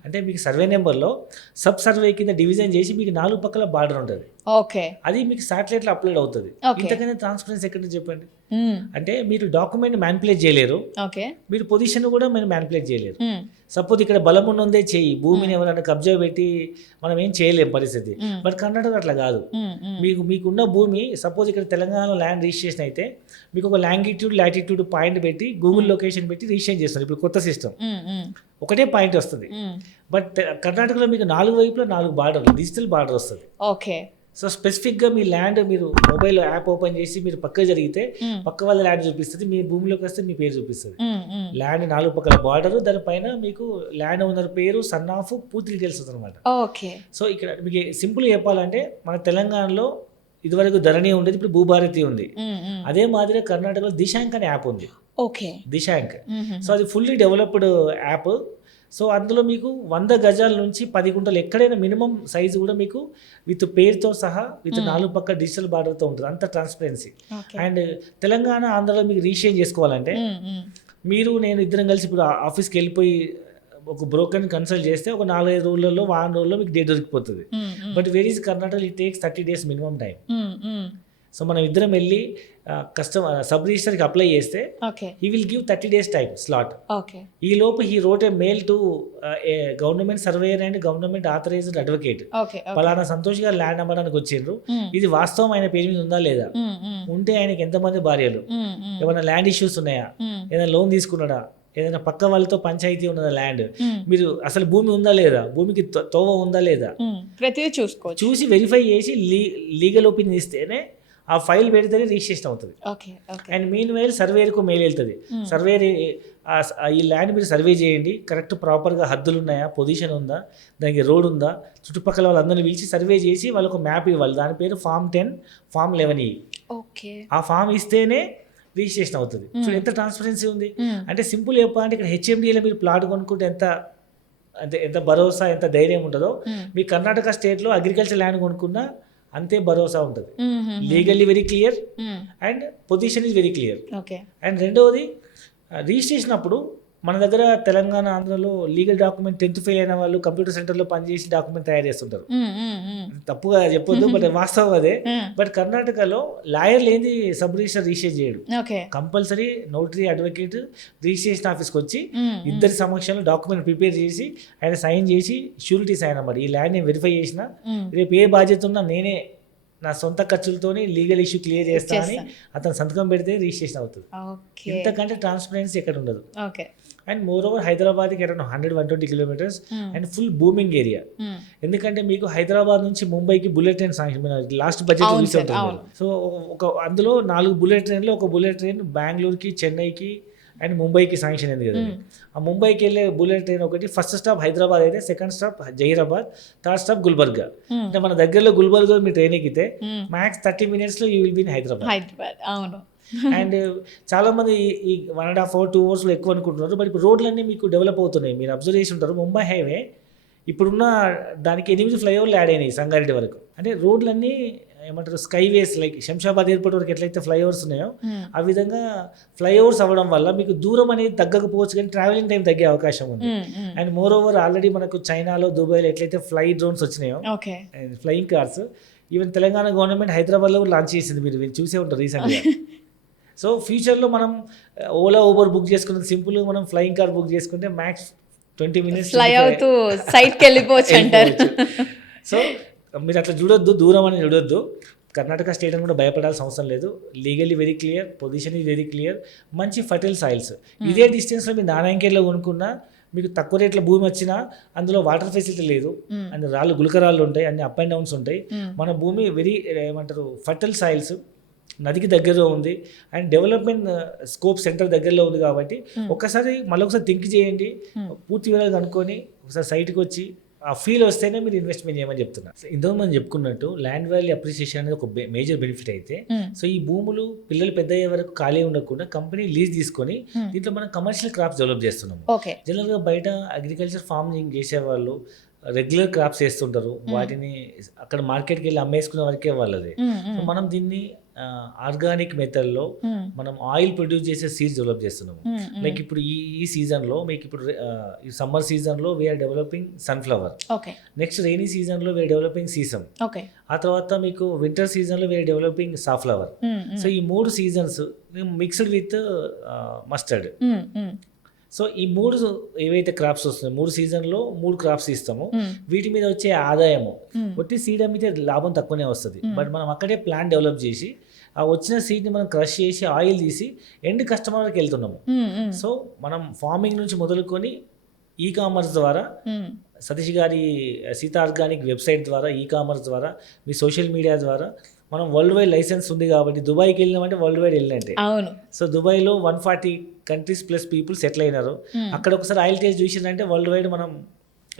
అంటే మీకు సర్వే నెంబర్లో సబ్ సర్వే కింద డివిజన్ చేసి మీకు 4 పక్కల బార్డర్ ఉంటుంది. అది మీకు శాటిలైట్లో అప్లోడ్ అవుతుంది. ఇంతకన్నా ట్రాన్స్పరెన్సీ ఎక్కడ చెప్పండి? అంటే మీరు డాక్యుమెంట్ మ్యానిపులేట్ చేయలేరు, మీరు పొజిషన్ కూడా మీరు మ్యానిపులేట్ చేయలేరు. సపోజ్ ఇక్కడ బలం ఉన్నదే చెయ్యి, భూమిని ఎవరైనా కబ్జా పెట్టి మనం ఏం చేయలేం పరిస్థితి. బట్ కర్ణాటక అట్లా కాదు. మీకున్న భూమి సపోజ్ ఇక్కడ తెలంగాణలో ల్యాండ్ రిజిస్ట్రేషన్ అయితే మీకు ఒక లాంగిట్యూడ్, లాటిట్యూడ్ పాయింట్ పెట్టి గూగుల్ లొకేషన్ పెట్టి రిజిస్ట్రేషన్ చేస్తారు. ఇప్పుడు కొత్త సిస్టమ్ ఒకటే పాయింట్ వస్తుంది. బట్ కర్ణాటకలో మీకు 4 వైపులా 4 బార్డర్లు, డిజిటల్ బార్డర్ వస్తుంది. సో స్పెసిఫిక్గా మీ ల్యాండ్ మీరు మొబైల్ యాప్ ఓపెన్ చేసి మీరు పక్క జరిగితే పక్క వాళ్ళ ల్యాండ్ చూపిస్తుంది, మీ భూమిలోకి వస్తే మీ పేరు చూపిస్తుంది. ల్యాండ్ 4 పక్కల బార్డరు, దానిపైన మీకు ల్యాండ్ ఓనర్ పేరు, సన్ ఆఫ్, పూర్తి డీటెయిల్స్ వస్తుంది అనమాట. సో ఇక్కడ మీకు సింపుల్గా చెప్పాలంటే మన తెలంగాణలో ఇదివరకు ధరణి ఉండేది, ఇప్పుడు భూభారతి ఉంది. అదే మాదిరిగా కర్ణాటకలో దిశాంక్ అనే యాప్ ఉంది. ఓకే. దిశాంక్. సో అది ఫుల్లీ డెవలప్డ్ యాప్. సో అందులో మీకు 100 గజాల నుంచి 10 గుంటలు ఎక్కడైనా మినిమం సైజు కూడా మీకు విత్ పేరుతో సహా విత్ 4 పక్క డిజిటల్ బార్డర్తో ఉంటుంది. అంత ట్రాన్స్పరెన్సీ. అండ్ తెలంగాణ ఆంధ్రలో మీకు రిజిస్ట్రేషన్ చేసుకోవాలంటే మీరు నేను ఇద్దరం కలిసి ఇప్పుడు ఆఫీస్కి వెళ్ళిపోయి ఒక బ్రోకర్ని కన్సల్ట్ చేస్తే ఒక 4-5 రోజులలో వారం రోజుల్లో మీకు డేట్ దొరికిపోతుంది. But where is Karnataka it takes 30 days minimum time. So మనం ఇద్దరం వెళ్ళి సబ్ రిజిస్టర్కి అప్లై చేస్తే he will give 30 days time slot. ఈ లోపు he wrote a mail to government surveyor and government authorized advocate. పలానా సంతోష్ గారు ల్యాండ్ అమ్మడానికి వచ్చిండ్రు, ఇది వాస్తవం ఆయన పేరు మీద ఉందా లేదా, ఉంటే ఆయనకి ఎంతమంది భార్యలు, ఏమైనా ల్యాండ్ ఇష్యూస్ ఉన్నాయా, ఏదైనా లోన్ తీసుకున్నాడా, ఏదైనా పక్క వాళ్ళతో పంచాయతీ ఉన్నదా ల్యాండ్, మీరు అసలు భూమి ఉందా లేదా, భూమికి తోవ ఉందా లేదా, ప్రతిదీ చూసి వెరిఫై చేసి లీగల్ ఒపీనియన్ ఇస్తేనే ఆ ఫైల్ పెడితేనే రిజిస్ట్రేషన్ అవుతుంది. అండ్ మీన్ వైల్ సర్వేయర్కు మెయిల్ వెళ్తుంది. సర్వేయర్ ఈ ల్యాండ్ మీరు సర్వే చేయండి, కరెక్ట్ ప్రాపర్గా హద్దులు ఉన్నాయా, పొజిషన్ ఉందా, దానికి రోడ్ ఉందా, చుట్టుపక్కల వాళ్ళందరినీ పిలిచి సర్వే చేసి వాళ్ళకు మ్యాప్ ఇవ్వాలి. దాని పేరు ఫామ్ 10, ఫామ్ 11. ఆ ఫామ్ ఇస్తేనే రిజిస్ట్రేషన్ అవుతుంది. చూడండి ఎంత ట్రాన్స్పరెన్సీ ఉంది. అంటే సింపుల్ చెప్పాలంటే ఇక్కడ హెచ్ఎండిఏలో మీరు ప్లాట్ కొనుక్కుంటే ఎంత భరోసా, ఎంత ధైర్యం ఉంటుందో మీ కర్ణాటక స్టేట్లో అగ్రికల్చర్ ల్యాండ్ కొనుక్కున్నా అంతే భరోసా ఉంటుంది. Legally very clear and position is very clear. And రెండవది రిజిస్ట్రేషన్ అప్పుడు మన దగ్గర తెలంగాణ ఆంధ్రలో లీగల్ డాక్యుమెంట్ 10th ఫెయిల్ అయిన వాళ్ళు కంప్యూటర్ సెంటర్లో పనిచేసి డాక్యుమెంట్ తయారు చేస్తుంటారు. తప్పుగా చెప్పొద్దు, బట్ వాస్తవం అదే. బట్ కర్ణాటకలో లాయర్ లేని సబ్ రిజిస్టర్ రిజిస్టర్ చేయడు. కంపల్సరీ నోటరీ అడ్వకేట్ రిజిస్ట్రేషన్ ఆఫీస్కి వచ్చి ఇద్దరి సమక్షంలో డాక్యుమెంట్ ప్రిపేర్ చేసి ఆయన సైన్ చేసి షూరిటీ సైన్ అన్నమాట. ఈ ల్యాండ్ నేను వెరిఫై చేసిన, రేపు ఏ బాధ్యత ఉన్నా నేనే నా సొంత ఖర్చులతోనే లీగల్ ఇష్యూ క్లియర్ చేస్తా అని అతను సంతకం పెడితే రిజిస్ట్రేషన్ అవుతుంది. ఇంతకంటే ట్రాన్స్పరెన్సీ ఎక్కడ ఉండదు. అండ్ మోర్ ఓవర్ హైదరాబాద్కి around 100-120 kilometers and full booming area. ఎందుకంటే మీకు హైదరాబాద్ నుంచి ముంబైకి bullet train sanction last budget చూసి ఉంటుంది. సో అందులో 4 బుల్లెట్ ట్రైన్లో ఒక బుల్లెట్ ట్రైన్ బెంగళూరుకి, చెన్నైకి అండ్ ముంబైకి శాంక్షన్ అయింది కదా. ఆ ముంబైకి వెళ్ళే బుల్లెట్ ట్రైన్ ఒకటి ఫస్ట్ స్టాప్ హైదరాబాద్ అయితే, second stop Zaheerabad, third stop Gulbarga. అంటే మన దగ్గరలో గుల్బర్గా మీరు ట్రైన్ ఎక్కితే max 30 minutes you will be in Hyderabad. అవును. అండ్ చాలా మంది ఈ 1.5 hours 2 hours ఎక్కువ అనుకుంటున్నారు. బట్ ఇప్పుడు రోడ్లన్నీ మీకు డెవలప్ అవుతున్నాయి. మీరు అబ్జర్వ్ చేసి ఉంటారు, ముంబై హైవే ఇప్పుడున్న దానికి 8 ఫ్లైఓవర్లు యాడ్ అయినాయి సంగారెడ్డి వరకు. అంటే రోడ్లన్నీ ఏమంటారు స్కైవేస్, లైక్ శంషాబాద్ ఎయిర్పోర్ట్ వరకు ఎట్లయితే ఫ్లైఓవర్స్ ఉన్నాయో ఆ విధంగా ఫ్లైఓవర్స్ అవ్వడం వల్ల మీకు దూరం అనేది తగ్గకపోవచ్చు, కానీ ట్రావెలింగ్ టైం తగ్గే అవకాశం ఉంది. అండ్ మోర్ ఓవర్ ఆల్రెడీ మనకు చైనాలో, దుబాయ్లో ఎట్లయితే ఫ్లై డ్రోన్స్ వచ్చినాయో, flying cars, even Telangana government హైదరాబాద్లో లాంచ్ చేసింది. మీరు చూసే ఉంటారు రీసెంట్గా. సో ఫ్యూచర్లో మనం ఓలా, ఊబర్ బుక్ చేసుకున్నది సింపుల్గా మనం ఫ్లయింగ్ కార్ బుక్ చేసుకుంటే మ్యాక్స్ 20 minutes ఫ్లై అవుతూ సైట్కి వెళ్ళిపోవచ్చు అంటారు. సో మీరు అట్లా చూడొద్దు, దూరం అని చూడొద్దు. కర్ణాటక స్టేట్ అని కూడా భయపడాల్సిన అవసరం లేదు. Legally very clear, position is very clear, మంచి ఫర్టైల్ సాయిల్స్. ఇదే డిస్టెన్స్లో మీరు నారాయణఖేడ్లో కొనుక్కున్నా మీకు తక్కువ రేట్లో భూమి వచ్చినా అందులో వాటర్ ఫెసిలిటీ లేదు, అన్ని రాళ్ళు గులకరాళ్ళు ఉంటాయి, అన్ని అప్ అండ్ డౌన్స్ ఉంటాయి. మన భూమి వెరీ ఏమంటారు ఫర్టైల్ సాయిల్స్, నదికి దగ్గరలో ఉంది అండ్ డెవలప్మెంట్ స్కోప్ సెంటర్ దగ్గరలో ఉంది. కాబట్టి ఒక్కసారి మళ్ళొకసారి థింక్ చేయండి, పూర్తి వివరాలు కనుక్కొని ఒకసారి సైట్కి వచ్చి ఆ ఫీల్ వస్తేనే మీరు ఇన్వెస్ట్మెంట్ చేయమని చెప్తున్నా. ఇంతకు మనం చెప్పుకున్నట్టు ల్యాండ్ వాల్యూ అప్రిసియేషన్ అనేది ఒక మేజర్ బెనిఫిట్ అయితే, సో ఈ భూములు పిల్లలు పెద్ద అయ్యే వరకు ఖాళీ ఉండకుండా కంపెనీ లీజ్ తీసుకొని దీంట్లో మనం కమర్షియల్ క్రాప్స్ డెవలప్ చేస్తున్నాము. జనరల్గా బయట అగ్రికల్చర్ ఫార్మింగ్ చేసేవాళ్ళు రెగ్యులర్ క్రాప్స్ వేస్తుంటారు, వాటిని అక్కడ మార్కెట్కి వెళ్ళి అమ్మేసుకునే వరకే వాళ్ళది. మనం దీన్ని ఆర్గానిక్ మెథడ్లో మనం ఆయిల్ ప్రొడ్యూస్ చేసే సీడ్స్ డెవలప్ చేస్తున్నాము. లైక్ ఇప్పుడు ఈ సీజన్లో మీకు ఇప్పుడు ఈ సమ్మర్ సీజన్లో we are developing sunflower, next rainy సీజన్లో వీఆర్ డెవలపింగ్ సీసమ్, ఆ తర్వాత మీకు వింటర్ సీజన్లో వీఆర్ డెవలపింగ్ సాఫ్లవర్. సో ఈ 3 seasons mixed with mustard. So ఈ 3 ఏవైతే క్రాప్స్ వస్తున్నాయి, 3 seasonలో 3 క్రాప్స్ ఇస్తాము. వీటి మీద వచ్చే ఆదాయము ఒట్టి సీడ్ అమ్మితే లాభం తక్కువనే వస్తుంది. బట్ మనం అక్కడే ప్లాన్ డెవలప్ చేసి ఆ వచ్చిన సీడ్ని మనం క్రష్ చేసి ఆయిల్ తీసి ఎండ్ కస్టమర్కి వెళ్తున్నాము. సో మనం ఫార్మింగ్ నుంచి మొదలుకొని ఈ-కామర్స్ ద్వారా, సతీష్ గారి సీతా ఆర్గానిక్ వెబ్సైట్ ద్వారా, ఈ-కామర్స్ ద్వారా, మీ సోషల్ మీడియా ద్వారా మనం వరల్డ్ వైడ్ లైసెన్స్ ఉంది కాబట్టి దుబాయ్కి వెళ్ళినామంటే వరల్డ్ వైడ్ వెళ్ళినట్టే. అవును. సో దుబాయ్లో 140 countries ప్లస్ పీపుల్ సెటిల్ అయినారు. అక్కడ ఒకసారి ఆయిల్ టేస్ట్ చూసిందంటే వరల్డ్ వైడ్ మనం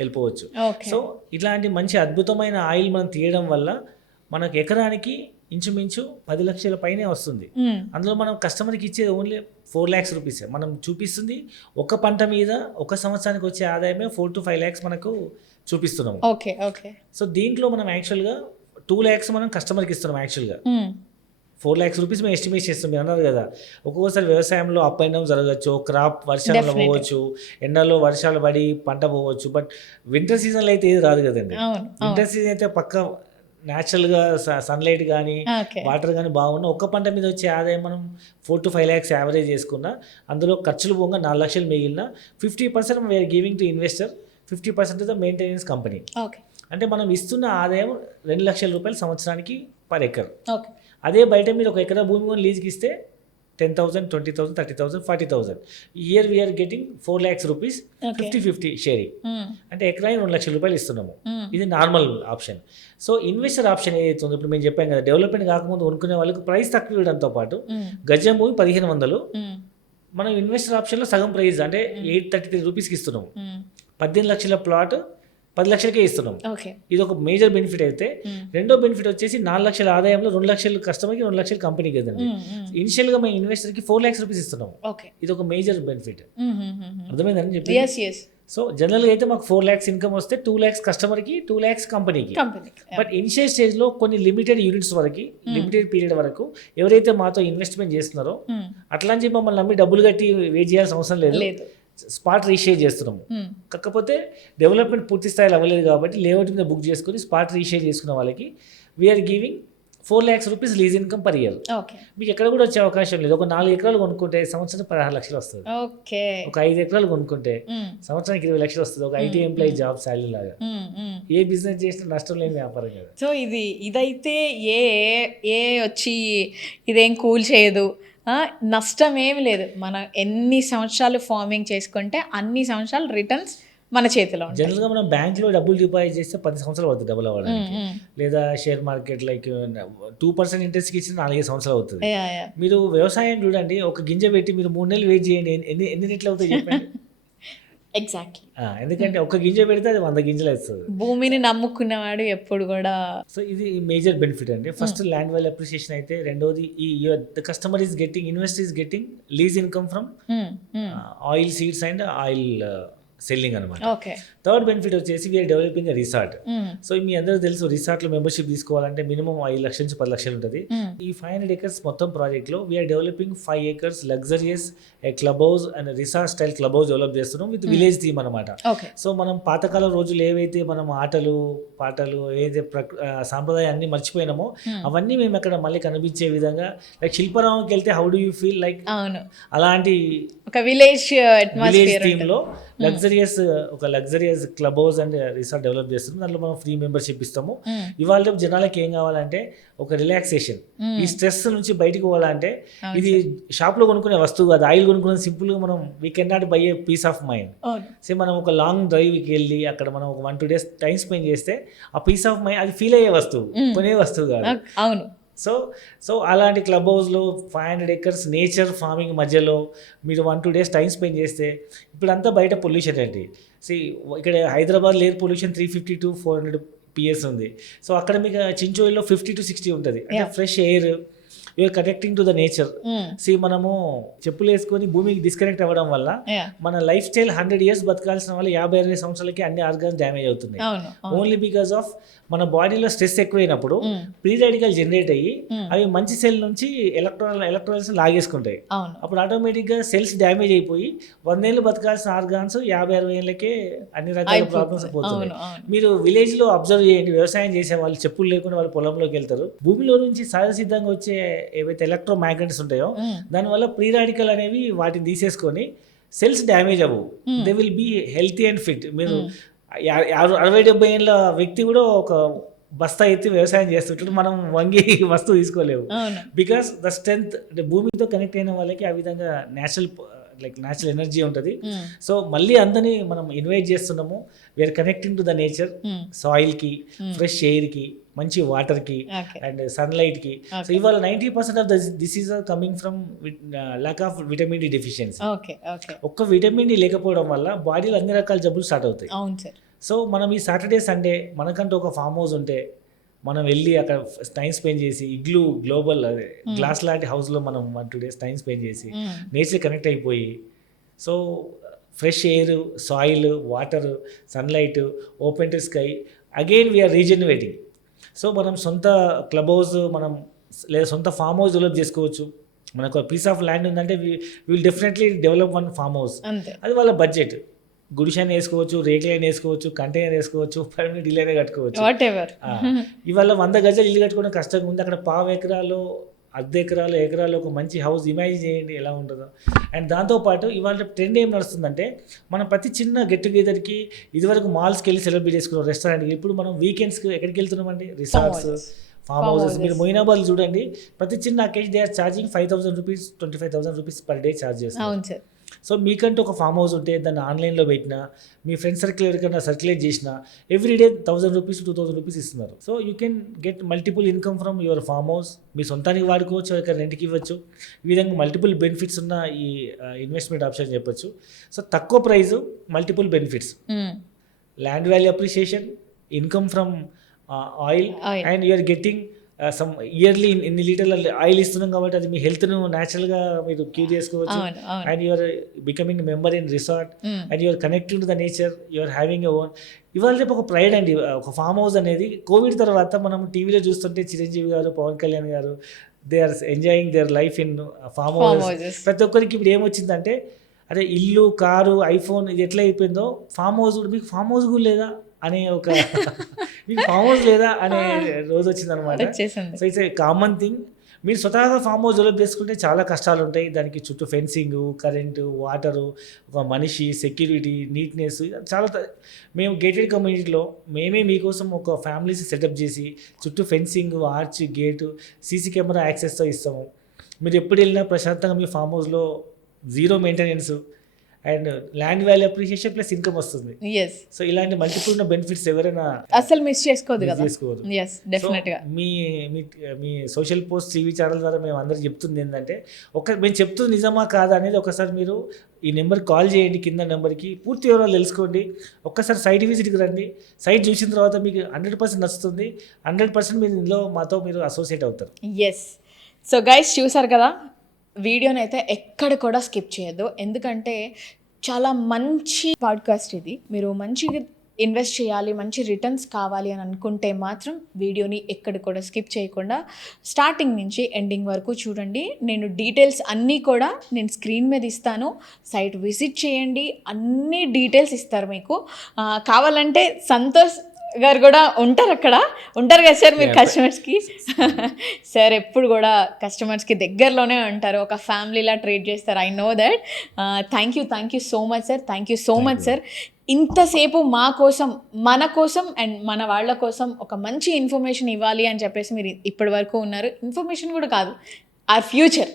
వెళ్ళిపోవచ్చు. సో ఇట్లాంటి మంచి అద్భుతమైన ఆయిల్ మనం తీయడం వల్ల మనకు ఎకరానికి ఇంచుమించు 10 లక్షల పైనే వస్తుంది. అందులో మనం కస్టమర్కి ఇచ్చేది ఓన్లీ 4 lakhs రూపీస్. మనం చూపిస్తుంది ఒక పంట మీద ఒక సంవత్సరానికి వచ్చే ఆదాయమే 4 to 5 lakhs మనకు చూపిస్తున్నాము. Okay okay. సో దీంట్లో మనం యాక్చువల్గా 2 lakhs మనం కస్టమర్కి ఇస్తున్నాం. యాక్చువల్గా 4 lakhs రూపీస్ మేము ఎస్టిమేట్ చేస్తాం. మీరు అన్నారు కదా, ఒక్కొక్కసారి వ్యవసాయంలో అప్ అండ్ డౌన్ జరగచ్చు, క్రాప్ వర్షాలు పోవచ్చు, ఎండలో వర్షాలు పడి పంట పోవచ్చు. బట్ వింటర్ సీజన్లో అయితే ఏది రాదు కదండి. వింటర్ సీజన్ అయితే పక్క న్యాచురల్గా సన్లైట్ కానీ వాటర్ కానీ బాగున్నా ఒక్క పంట మీద వచ్చే ఆదాయం మనం 4 to 5 lakhs యావరేజ్ చేసుకున్నా, అందులో ఖర్చులు పోగా 4 లక్షలు మిగిలిన 50% we are giving to investor, 50% to the maintenance company. అంటే మనం ఇస్తున్న ఆదాయం 2 లక్షల రూపాయలు సంవత్సరానికి పర్ ఎకర్. అదే బయట మీరు ఒక ఎకరా భూమి కొని లీజ్కి ఇస్తే 10,000, 20,000, 30,000, 40,000. Year we are getting 4 lakhs rupees, 50-50 sharing. అంటే ఎకరాకి 2 లక్షల రూపాయలు ఇస్తున్నాము. ఇది normal option. So investor option ఏదైతే ఉందో, ఇప్పుడు మేము చెప్పాం కదా, డెవలప్మెంట్ కాకముందు కొనుక్కునే వాళ్ళకి ప్రైస్ తక్కువ ఇవ్వడంతో పాటు గజం భూమి 1,500, మనం ఇన్వెస్టర్ ఆప్షన్లో సగం ప్రైస్ అంటే 833 రూపీస్కి ఇస్తున్నాము. 18 లక్షల ప్లాట్ 10 లక్షలకే ఇస్తున్నాం. ఇది ఒక మేజర్ బెనిఫిట్. అయితే రెండో బెనిఫిట్ వచ్చేసి 4 లక్షల ఆదాయంలో 2 లక్షలు కస్టమర్కి, 2 లక్షలు కంపెనీకి కదండి. ఇనిషియల్గా మేము ఇన్వెస్టర్కి 4 lakhs రూపీస్ ఇస్తున్నాం. ఇది ఒక మేజర్ బెనిఫిట్. అర్థమైందని చెప్పి. సో జనరల్గా అయితే మాకు 4 lakhs ఇన్కమ్ వస్తే 2 lakhs కస్టమర్కి, 2 lakhs కంపెనీకి. బట్ ఇనిషియల్ స్టేజ్లో కొన్ని లిమిటెడ్ యూనిట్స్ వరకు, లిమిటెడ్ పీరియడ్ వరకు ఎవరైతే మాతో ఇన్వెస్ట్మెంట్ చేస్తున్నారో అట్లా అని చెప్పి మమ్మల్ని నమ్మి డబ్బులు కట్టి వెయిట్ చేయాల్సిన అవసరం లేదు. స్పాట్ రీషేర్ చేస్తున్నాము. కాకపోతే డెవలప్మెంట్ పూర్తి స్థాయిలో అవ్వలేదు కాబట్టి లేఅవుట్ మీద బుక్ చేసుకుని స్పాట్ రీషేర్ చేసుకున్న వాళ్ళకి we are giving 4 lakhs rupees lease income per year. మీకు ఎక్కడ కూడా వచ్చే అవకాశం లేదు. ఒక 4 ఎకరాలు కొనుక్కుంటే సంవత్సరానికి 16 లక్షలు వస్తుంది. ఒక 5 ఎకరాలు కొనుక్కుంటే సంవత్సరానికి 20 లక్షలు వస్తుంది. ఒక ఐటీ ఎంప్లాయీ జాబ్ శాలరీ లాగా. ఏ బిజినెస్ చేసినా నష్టం లేని వ్యాపారం కదా. సో ఇదైతే ఏ వచ్చి ఇదేం కూల్ చేయదు, నష్టం ఏమి లేదు. మనం ఎన్ని సంవత్సరాలు ఫార్మింగ్ చేసుకుంటే అన్ని సంవత్సరాలు రిటర్న్స్ మన చేతిలో. జనరల్గా మనం బ్యాంక్లో డబ్బులు డిపాజిట్ చేస్తే 10 సంవత్సరాలు అవుతుంది డబుల్ అవ్వడానికి. లేదా షేర్ మార్కెట్ లైక్ 2% ఇంట్రెస్ట్కి ఇచ్చిన 4 సంవత్సరాలు అవుతుంది. మీరు వ్యవసాయం చూడండి, ఒక గింజ పెట్టి మీరు 3 నెలలు వెయిట్ చేయండి, ఎన్ని రెట్లు అవుతాయి చెప్పండి. ఎగ్జాక్ట్లీ. ఎందుకంటే ఒక గింజ పెడితే అది 100 గింజలు వేస్తుంది. భూమిని నమ్ముకున్నవాడు ఎప్పుడు కూడా. సో ఇది మేజర్ బెనిఫిట్ అండి. ఫస్ట్ ల్యాండ్ వాల్యూ అప్రిసియేషన్ అయితే, రెండోది ఈ the customer is getting, investor is getting lease income from oil seeds and oil selling అనమాట. థర్డ్ బెనిఫిట్ వచ్చేసి we're developing a resort. So మీ అందరూ తెలుసు, రిసార్ట్లో మెంబర్షిప్ తీసుకోవాలంటే మినిమం 5 లక్షల నుంచి 10 లక్షలు ఉంటుంది. ఈ 500 acres మొత్తం ప్రాజెక్ట్లో we are developing 5 acres luxurious club house and resort style club house develop చేస్తున్నాం విత్ విలేజ్ థీమ్ అనమాట. సో మనం పాతకాల రోజులు ఏవైతే మనం ఆటలు పాటలు ఏదైతే సాంప్రదాయాన్ని మర్చిపోయినామో అవన్నీ మేము అక్కడ మళ్ళీ కనిపించే విధంగా, లైక్ శిల్పారామంకి వెళ్తే how do you feel like అలాంటి ఒక విలేజ్ థీమ్లో luxurious club house and resort develop చేస్తున్నాం. దాంట్లో మనం ఫ్రీ మెంబర్షిప్ ఇస్తాము. ఇవాళ జనాలకి ఏం కావాలంటే ఒక రిలాక్సేషన్, ఈ స్ట్రెస్ నుంచి బయటకు పోవాలంటే ఇది షాప్లో కొనుక్కునే వస్తువు కాదు, ఆయిల్ కొనుక్కునే సింపుల్గా మనం we can not buy a peace of mind. So మనం ఒక లాంగ్ డ్రైవ్కి వెళ్ళి అక్కడ మనం ఒక 1-2 days టైం స్పెండ్ చేస్తే ఆ పీస్ ఆఫ్ మైండ్ అది ఫీల్ అయ్యే వస్తువు, కొనే వస్తువు కాదు. అవును. సో అలాంటి క్లబ్ హౌస్లో 500 acres నేచర్ ఫార్మింగ్ మధ్యలో మీరు 1-2 days టైం స్పెండ్ చేస్తే, ఇప్పుడంతా బయట పొల్యూషన్ అండి. ఇక్కడ Hyderabad air pollution 350 to 400 PS ఉంది. సో అక్కడ మీకు చించోయిలో 50 to 60 ఉంటుంది. అంటే fresh air, you are connecting to the nature. మనము చెప్పులు వేసుకొని భూమికి డిస్కనెక్ట్ అవ్వడం వల్ల మన లైఫ్ స్టైల్ 100 years బతకాల్సిన వాళ్ళు 50-60 సంవత్సరాలకి అన్ని ఆర్గాన్స్ డ్యామేజ్ అవుతున్నాయి. ఓన్లీ బికాస్ ఆఫ్ మన బాడీలో స్ట్రెస్ ఎక్కువైనప్పుడు ప్రీ రాడికల్ జనరేట్ అయ్యి అవి మంచి సెల్ నుంచి ఎలక్ట్రాన్స్ లాగేసుకుంటాయి. అప్పుడు ఆటోమేటిక్గా సెల్స్ డ్యామేజ్ అయిపోయి 100 ఏళ్ళు బతకాల్సిన ఆర్గాన్స్ 50-60 ఏళ్ళకే అన్ని రకాల ప్రాబ్లమ్స్ పోతున్నాయి. మీరు విలేజ్లో అబ్జర్వ్ చేయండి, వ్యవసాయం చేసే వాళ్ళు చెప్పులు లేకుండా వాళ్ళు పొలంలోకి వెళ్తారు. భూమిలో నుంచి సహజ సిద్ధంగా వచ్చే ఏవైతే ఎలక్ట్రో మ్యాగ్నెట్స్ ఉంటాయో దానివల్ల ప్రీ రాడికల్ అనేవి వాటిని తీసేసుకొని సెల్స్ డ్యామేజ్ అవ్వవు. They will be healthy and fit. మీరు 60-70 ఏళ్ళ వ్యక్తి కూడా ఒక బస్తా ఎత్తి వ్యవసాయం చేస్తుంటాడు, మనం వంగి వస్తువు తీసుకోలేవు. బికాస్ ద స్ట్రెంత్, అంటే భూమితో కనెక్ట్ అయిన వాళ్ళకి ఆ విధంగా న్యాచురల్ ఎనర్జీ ఉంటుంది. సో మళ్ళీ అందరినీ మనం ఇన్వైట్ చేస్తున్నాము. We're connecting to the nature, సాయిల్కి, ఫ్రెష్ ఎయిర్కి, మంచి వాటర్కి అండ్ సన్లైట్కి. సో ఇవాళ 90% of the disease are coming from lack of vitamin D deficiency. ఒక్క విటమిన్ డి లేకపోవడం వల్ల బాడీలో అన్ని రకాల జబ్బులు స్టార్ట్ అవుతాయి. సో మనం ఈ సాటర్డే సండే మనకంటూ ఒక ఫామ్ హౌస్ ఉంటే మనం వెళ్ళి అక్కడ టైం స్పెండ్ చేసి ఇగ్లూ గ్లోబల్ అదే గ్లాస్ లాంటి హౌస్లో మనం 1-2 డేస్ టైం స్పెండ్ చేసి నేచర్ కనెక్ట్ అయిపోయి so fresh air, soil, water, sunlight, open to sky, again we are regenerating. So మనం సొంత క్లబ్ హౌస్ మనం లేదా సొంత ఫామ్ హౌస్ డెవలప్ చేసుకోవచ్చు. మనకు పీస్ ఆఫ్ ల్యాండ్ ఉందంటే will definitely develop one farm house. అది వాళ్ళ బడ్జెట్. గుడిసైన వేసుకోవచ్చు, రేకులైన వేసుకోవచ్చు, కంటైనర్ వేసుకోవచ్చు, పర్మనెంట్ ఇల్లు అయినా కట్టుకోవచ్చు. ఇవాళ 100 గజాలు ఇల్లు కట్టుకోవడం కష్టంగా ఉంది. అక్కడ 1/2 ఎకరాలు, అర్ధ ఎకరాలు, ఎకరాలు ఒక మంచి హౌస్ ఇమాజిన్ చేయండి ఎలా ఉంటుందో. అండ్ దాంతోపాటు ఇవాళ ట్రెండ్ ఏం నడుస్తుందంటే మనం ప్రతి చిన్న గెట్ టుగెదర్కి ఇదివరకు మాల్స్కి వెళ్ళి సెలబ్రేట్ చేసుకున్నాం, రెస్టారెంట్కి. ఇప్పుడు మనం వీకెండ్స్కి ఎక్కడికి వెళ్తున్నామండి? Resorts, farm houses. మీరు మొయినాబాద్ చూడండి, ప్రతి చిన్న acreage they are charging 5,000 rupees, 25,000 rupees per day charge చేస్తారు. సో మీకంటూ ఒక ఫామ్ హౌస్ ఉంటే దాన్ని ఆన్లైన్లో పెట్టినా, మీ ఫ్రెండ్ సర్కిల్ ఎవరికైనా సర్క్యులేట్ చేసినా ఎవ్రీడే 1,000 రూపీస్, 2,000 రూపీస్ ఇస్తున్నారు. So you can get multiple income from your farm house. మీ సొంతానికి వాడుకోవచ్చు, ఎవరికైనా రెంట్కి ఇవ్వచ్చు. ఈ విధంగా మల్టిపుల్ బెనిఫిట్స్ ఉన్న ఈ ఇన్వెస్ట్మెంట్ ఆప్షన్ చెప్పొచ్చు. సో తక్కువ price, multiple benefits, land value appreciation, income from oil, and you are getting some yearly ఇన్ని లీటర్ల ఆయిల్ ఇస్తున్నాం కాబట్టి అది మీ హెల్త్ను న్యాచురల్గా మీరు క్యూర్ చేసుకోవచ్చు. And you are becoming member in resort, and you are connecting to the nature, you are having a own. ఇవాళ రేపు ఒక ప్రైడ్ అండి ఒక ఫామ్ హౌస్ అనేది. కోవిడ్ తర్వాత మనం టీవీలో చూస్తుంటే చిరంజీవి గారు, పవన్ కళ్యాణ్ గారు they are enjoying their life in farm house. ప్రతి ఒక్కరికి ఇప్పుడు ఏమొచ్చిందంటే అదే ఇల్లు, కారు, ఐఫోన్ ఇది ఎట్లా అయిపోయిందో ఫామ్ హౌస్ కూడా, మీకు ఫామ్ హౌస్ కూడా లేదా అనే ఒక మీకు ఫామ్ హౌస్ లేదా అనే రోజు వచ్చిందనమాట. So it's a common thing. మీరు స్వతహాగా ఫామ్ హౌస్ డెవలప్ చేసుకుంటే చాలా కష్టాలు ఉంటాయి. దానికి చుట్టూ ఫెన్సింగ్, కరెంటు, వాటరు, ఒక మనిషి, సెక్యూరిటీ, నీట్నెస్ చాలా. మేము గేటెడ్ కమ్యూనిటీలో మేమే మీకోసం ఒక ఫ్యామిలీస్ సెటప్ చేసి చుట్టూ fencing, arch, gate, CC camera యాక్సెస్తో ఇస్తాము. మీరు ఎప్పుడు వెళ్ళినా ప్రశాంతంగా మీ ఫామ్ హౌస్లో zero maintenance and land value appreciation plus income వస్తుంది. సో ఇలాంటి మల్టిపుల్ ఉన్న బెనిఫిట్స్ ఎవరైనా అసలు మిస్ చేసుకోవద్దు. మీ సోషల్ పోస్ట్, టీవీ ఛానల్ ద్వారా మేము అందరికి చెప్తుంది ఏంటంటే మేము చెప్తుంది నిజమా కాదా అనేది ఒకసారి మీరు ఈ నెంబర్కి కాల్ చేయండి, కింద నెంబర్కి పూర్తి వివరాలు తెలుసుకోండి. ఒక్కసారి సైట్ విజిట్కి రండి. సైట్ చూసిన తర్వాత మీకు 100% నచ్చుతుంది. 100% మీరు ఇందులో మాతో మీరు అసోసియేట్ అవుతారు. సో గైస్ చూసారు కదా, వీడియోని అయితే ఎక్కడ కూడా స్కిప్ చేయొద్దు. ఎందుకంటే చాలా మంచి పాడ్కాస్ట్ ఇది. మీరు మంచిగా ఇన్వెస్ట్ చేయాలి, మంచి రిటర్న్స్ కావాలి అని అనుకుంటే మాత్రం వీడియోని ఎక్కడ కూడా స్కిప్ చేయకుండా స్టార్టింగ్ నుంచి ఎండింగ్ వరకు చూడండి. నేను డీటెయిల్స్ అన్నీ కూడా నేను స్క్రీన్ మీద ఇస్తాను. సైట్ విజిట్ చేయండి, అన్ని డీటెయిల్స్ ఇస్తారు మీకు. కావాలంటే సంతోష్ గారు కూడా ఉంటారు కదా సార్ మీరు కస్టమర్స్కి. సార్ ఎప్పుడు కూడా కస్టమర్స్కి దగ్గరలోనే ఉంటారు, ఒక ఫ్యామిలీలా ట్రీట్ చేస్తారు. I know that. Thank you so much sir. Thank you so much sir. ఇంతసేపు మా కోసం, మన కోసం అండ్ మన వాళ్ళ కోసం ఒక మంచి ఇన్ఫర్మేషన్ ఇవ్వాలి అని చెప్పేసి మీరు ఇప్పటి వరకు ఉన్నారు. ఇన్ఫర్మేషన్ కూడా కాదు, are future.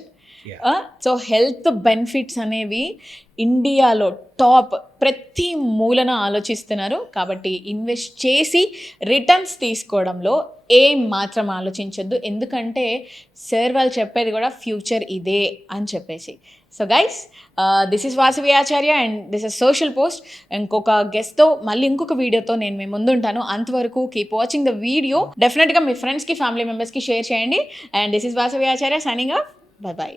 So health benefits అనేవి ఇండియాలో టాప్, ప్రతి మూలన ఆలోచిస్తున్నారు. కాబట్టి ఇన్వెస్ట్ చేసి రిటర్న్స్ తీసుకోవడంలో ఏం మాత్రం ఆలోచించొద్దు. ఎందుకంటే సార్ వాళ్ళు చెప్పేది కూడా ఫ్యూచర్ ఇదే అని చెప్పేసి. So guys, this is Vasavi Acharya and this is social post. ఇంకొక గెస్ట్తో మళ్ళీ ఇంకొక వీడియోతో నేను మీ ముందు ఉంటాను. అంతవరకు కీప్ వాచింగ్ ద వీడియో. డెఫినెట్గా మీ ఫ్రెండ్స్కి, ఫ్యామిలీ మెంబర్స్కి షేర్ చేయండి. And this is Vasavi Acharya signing off. Bye-bye.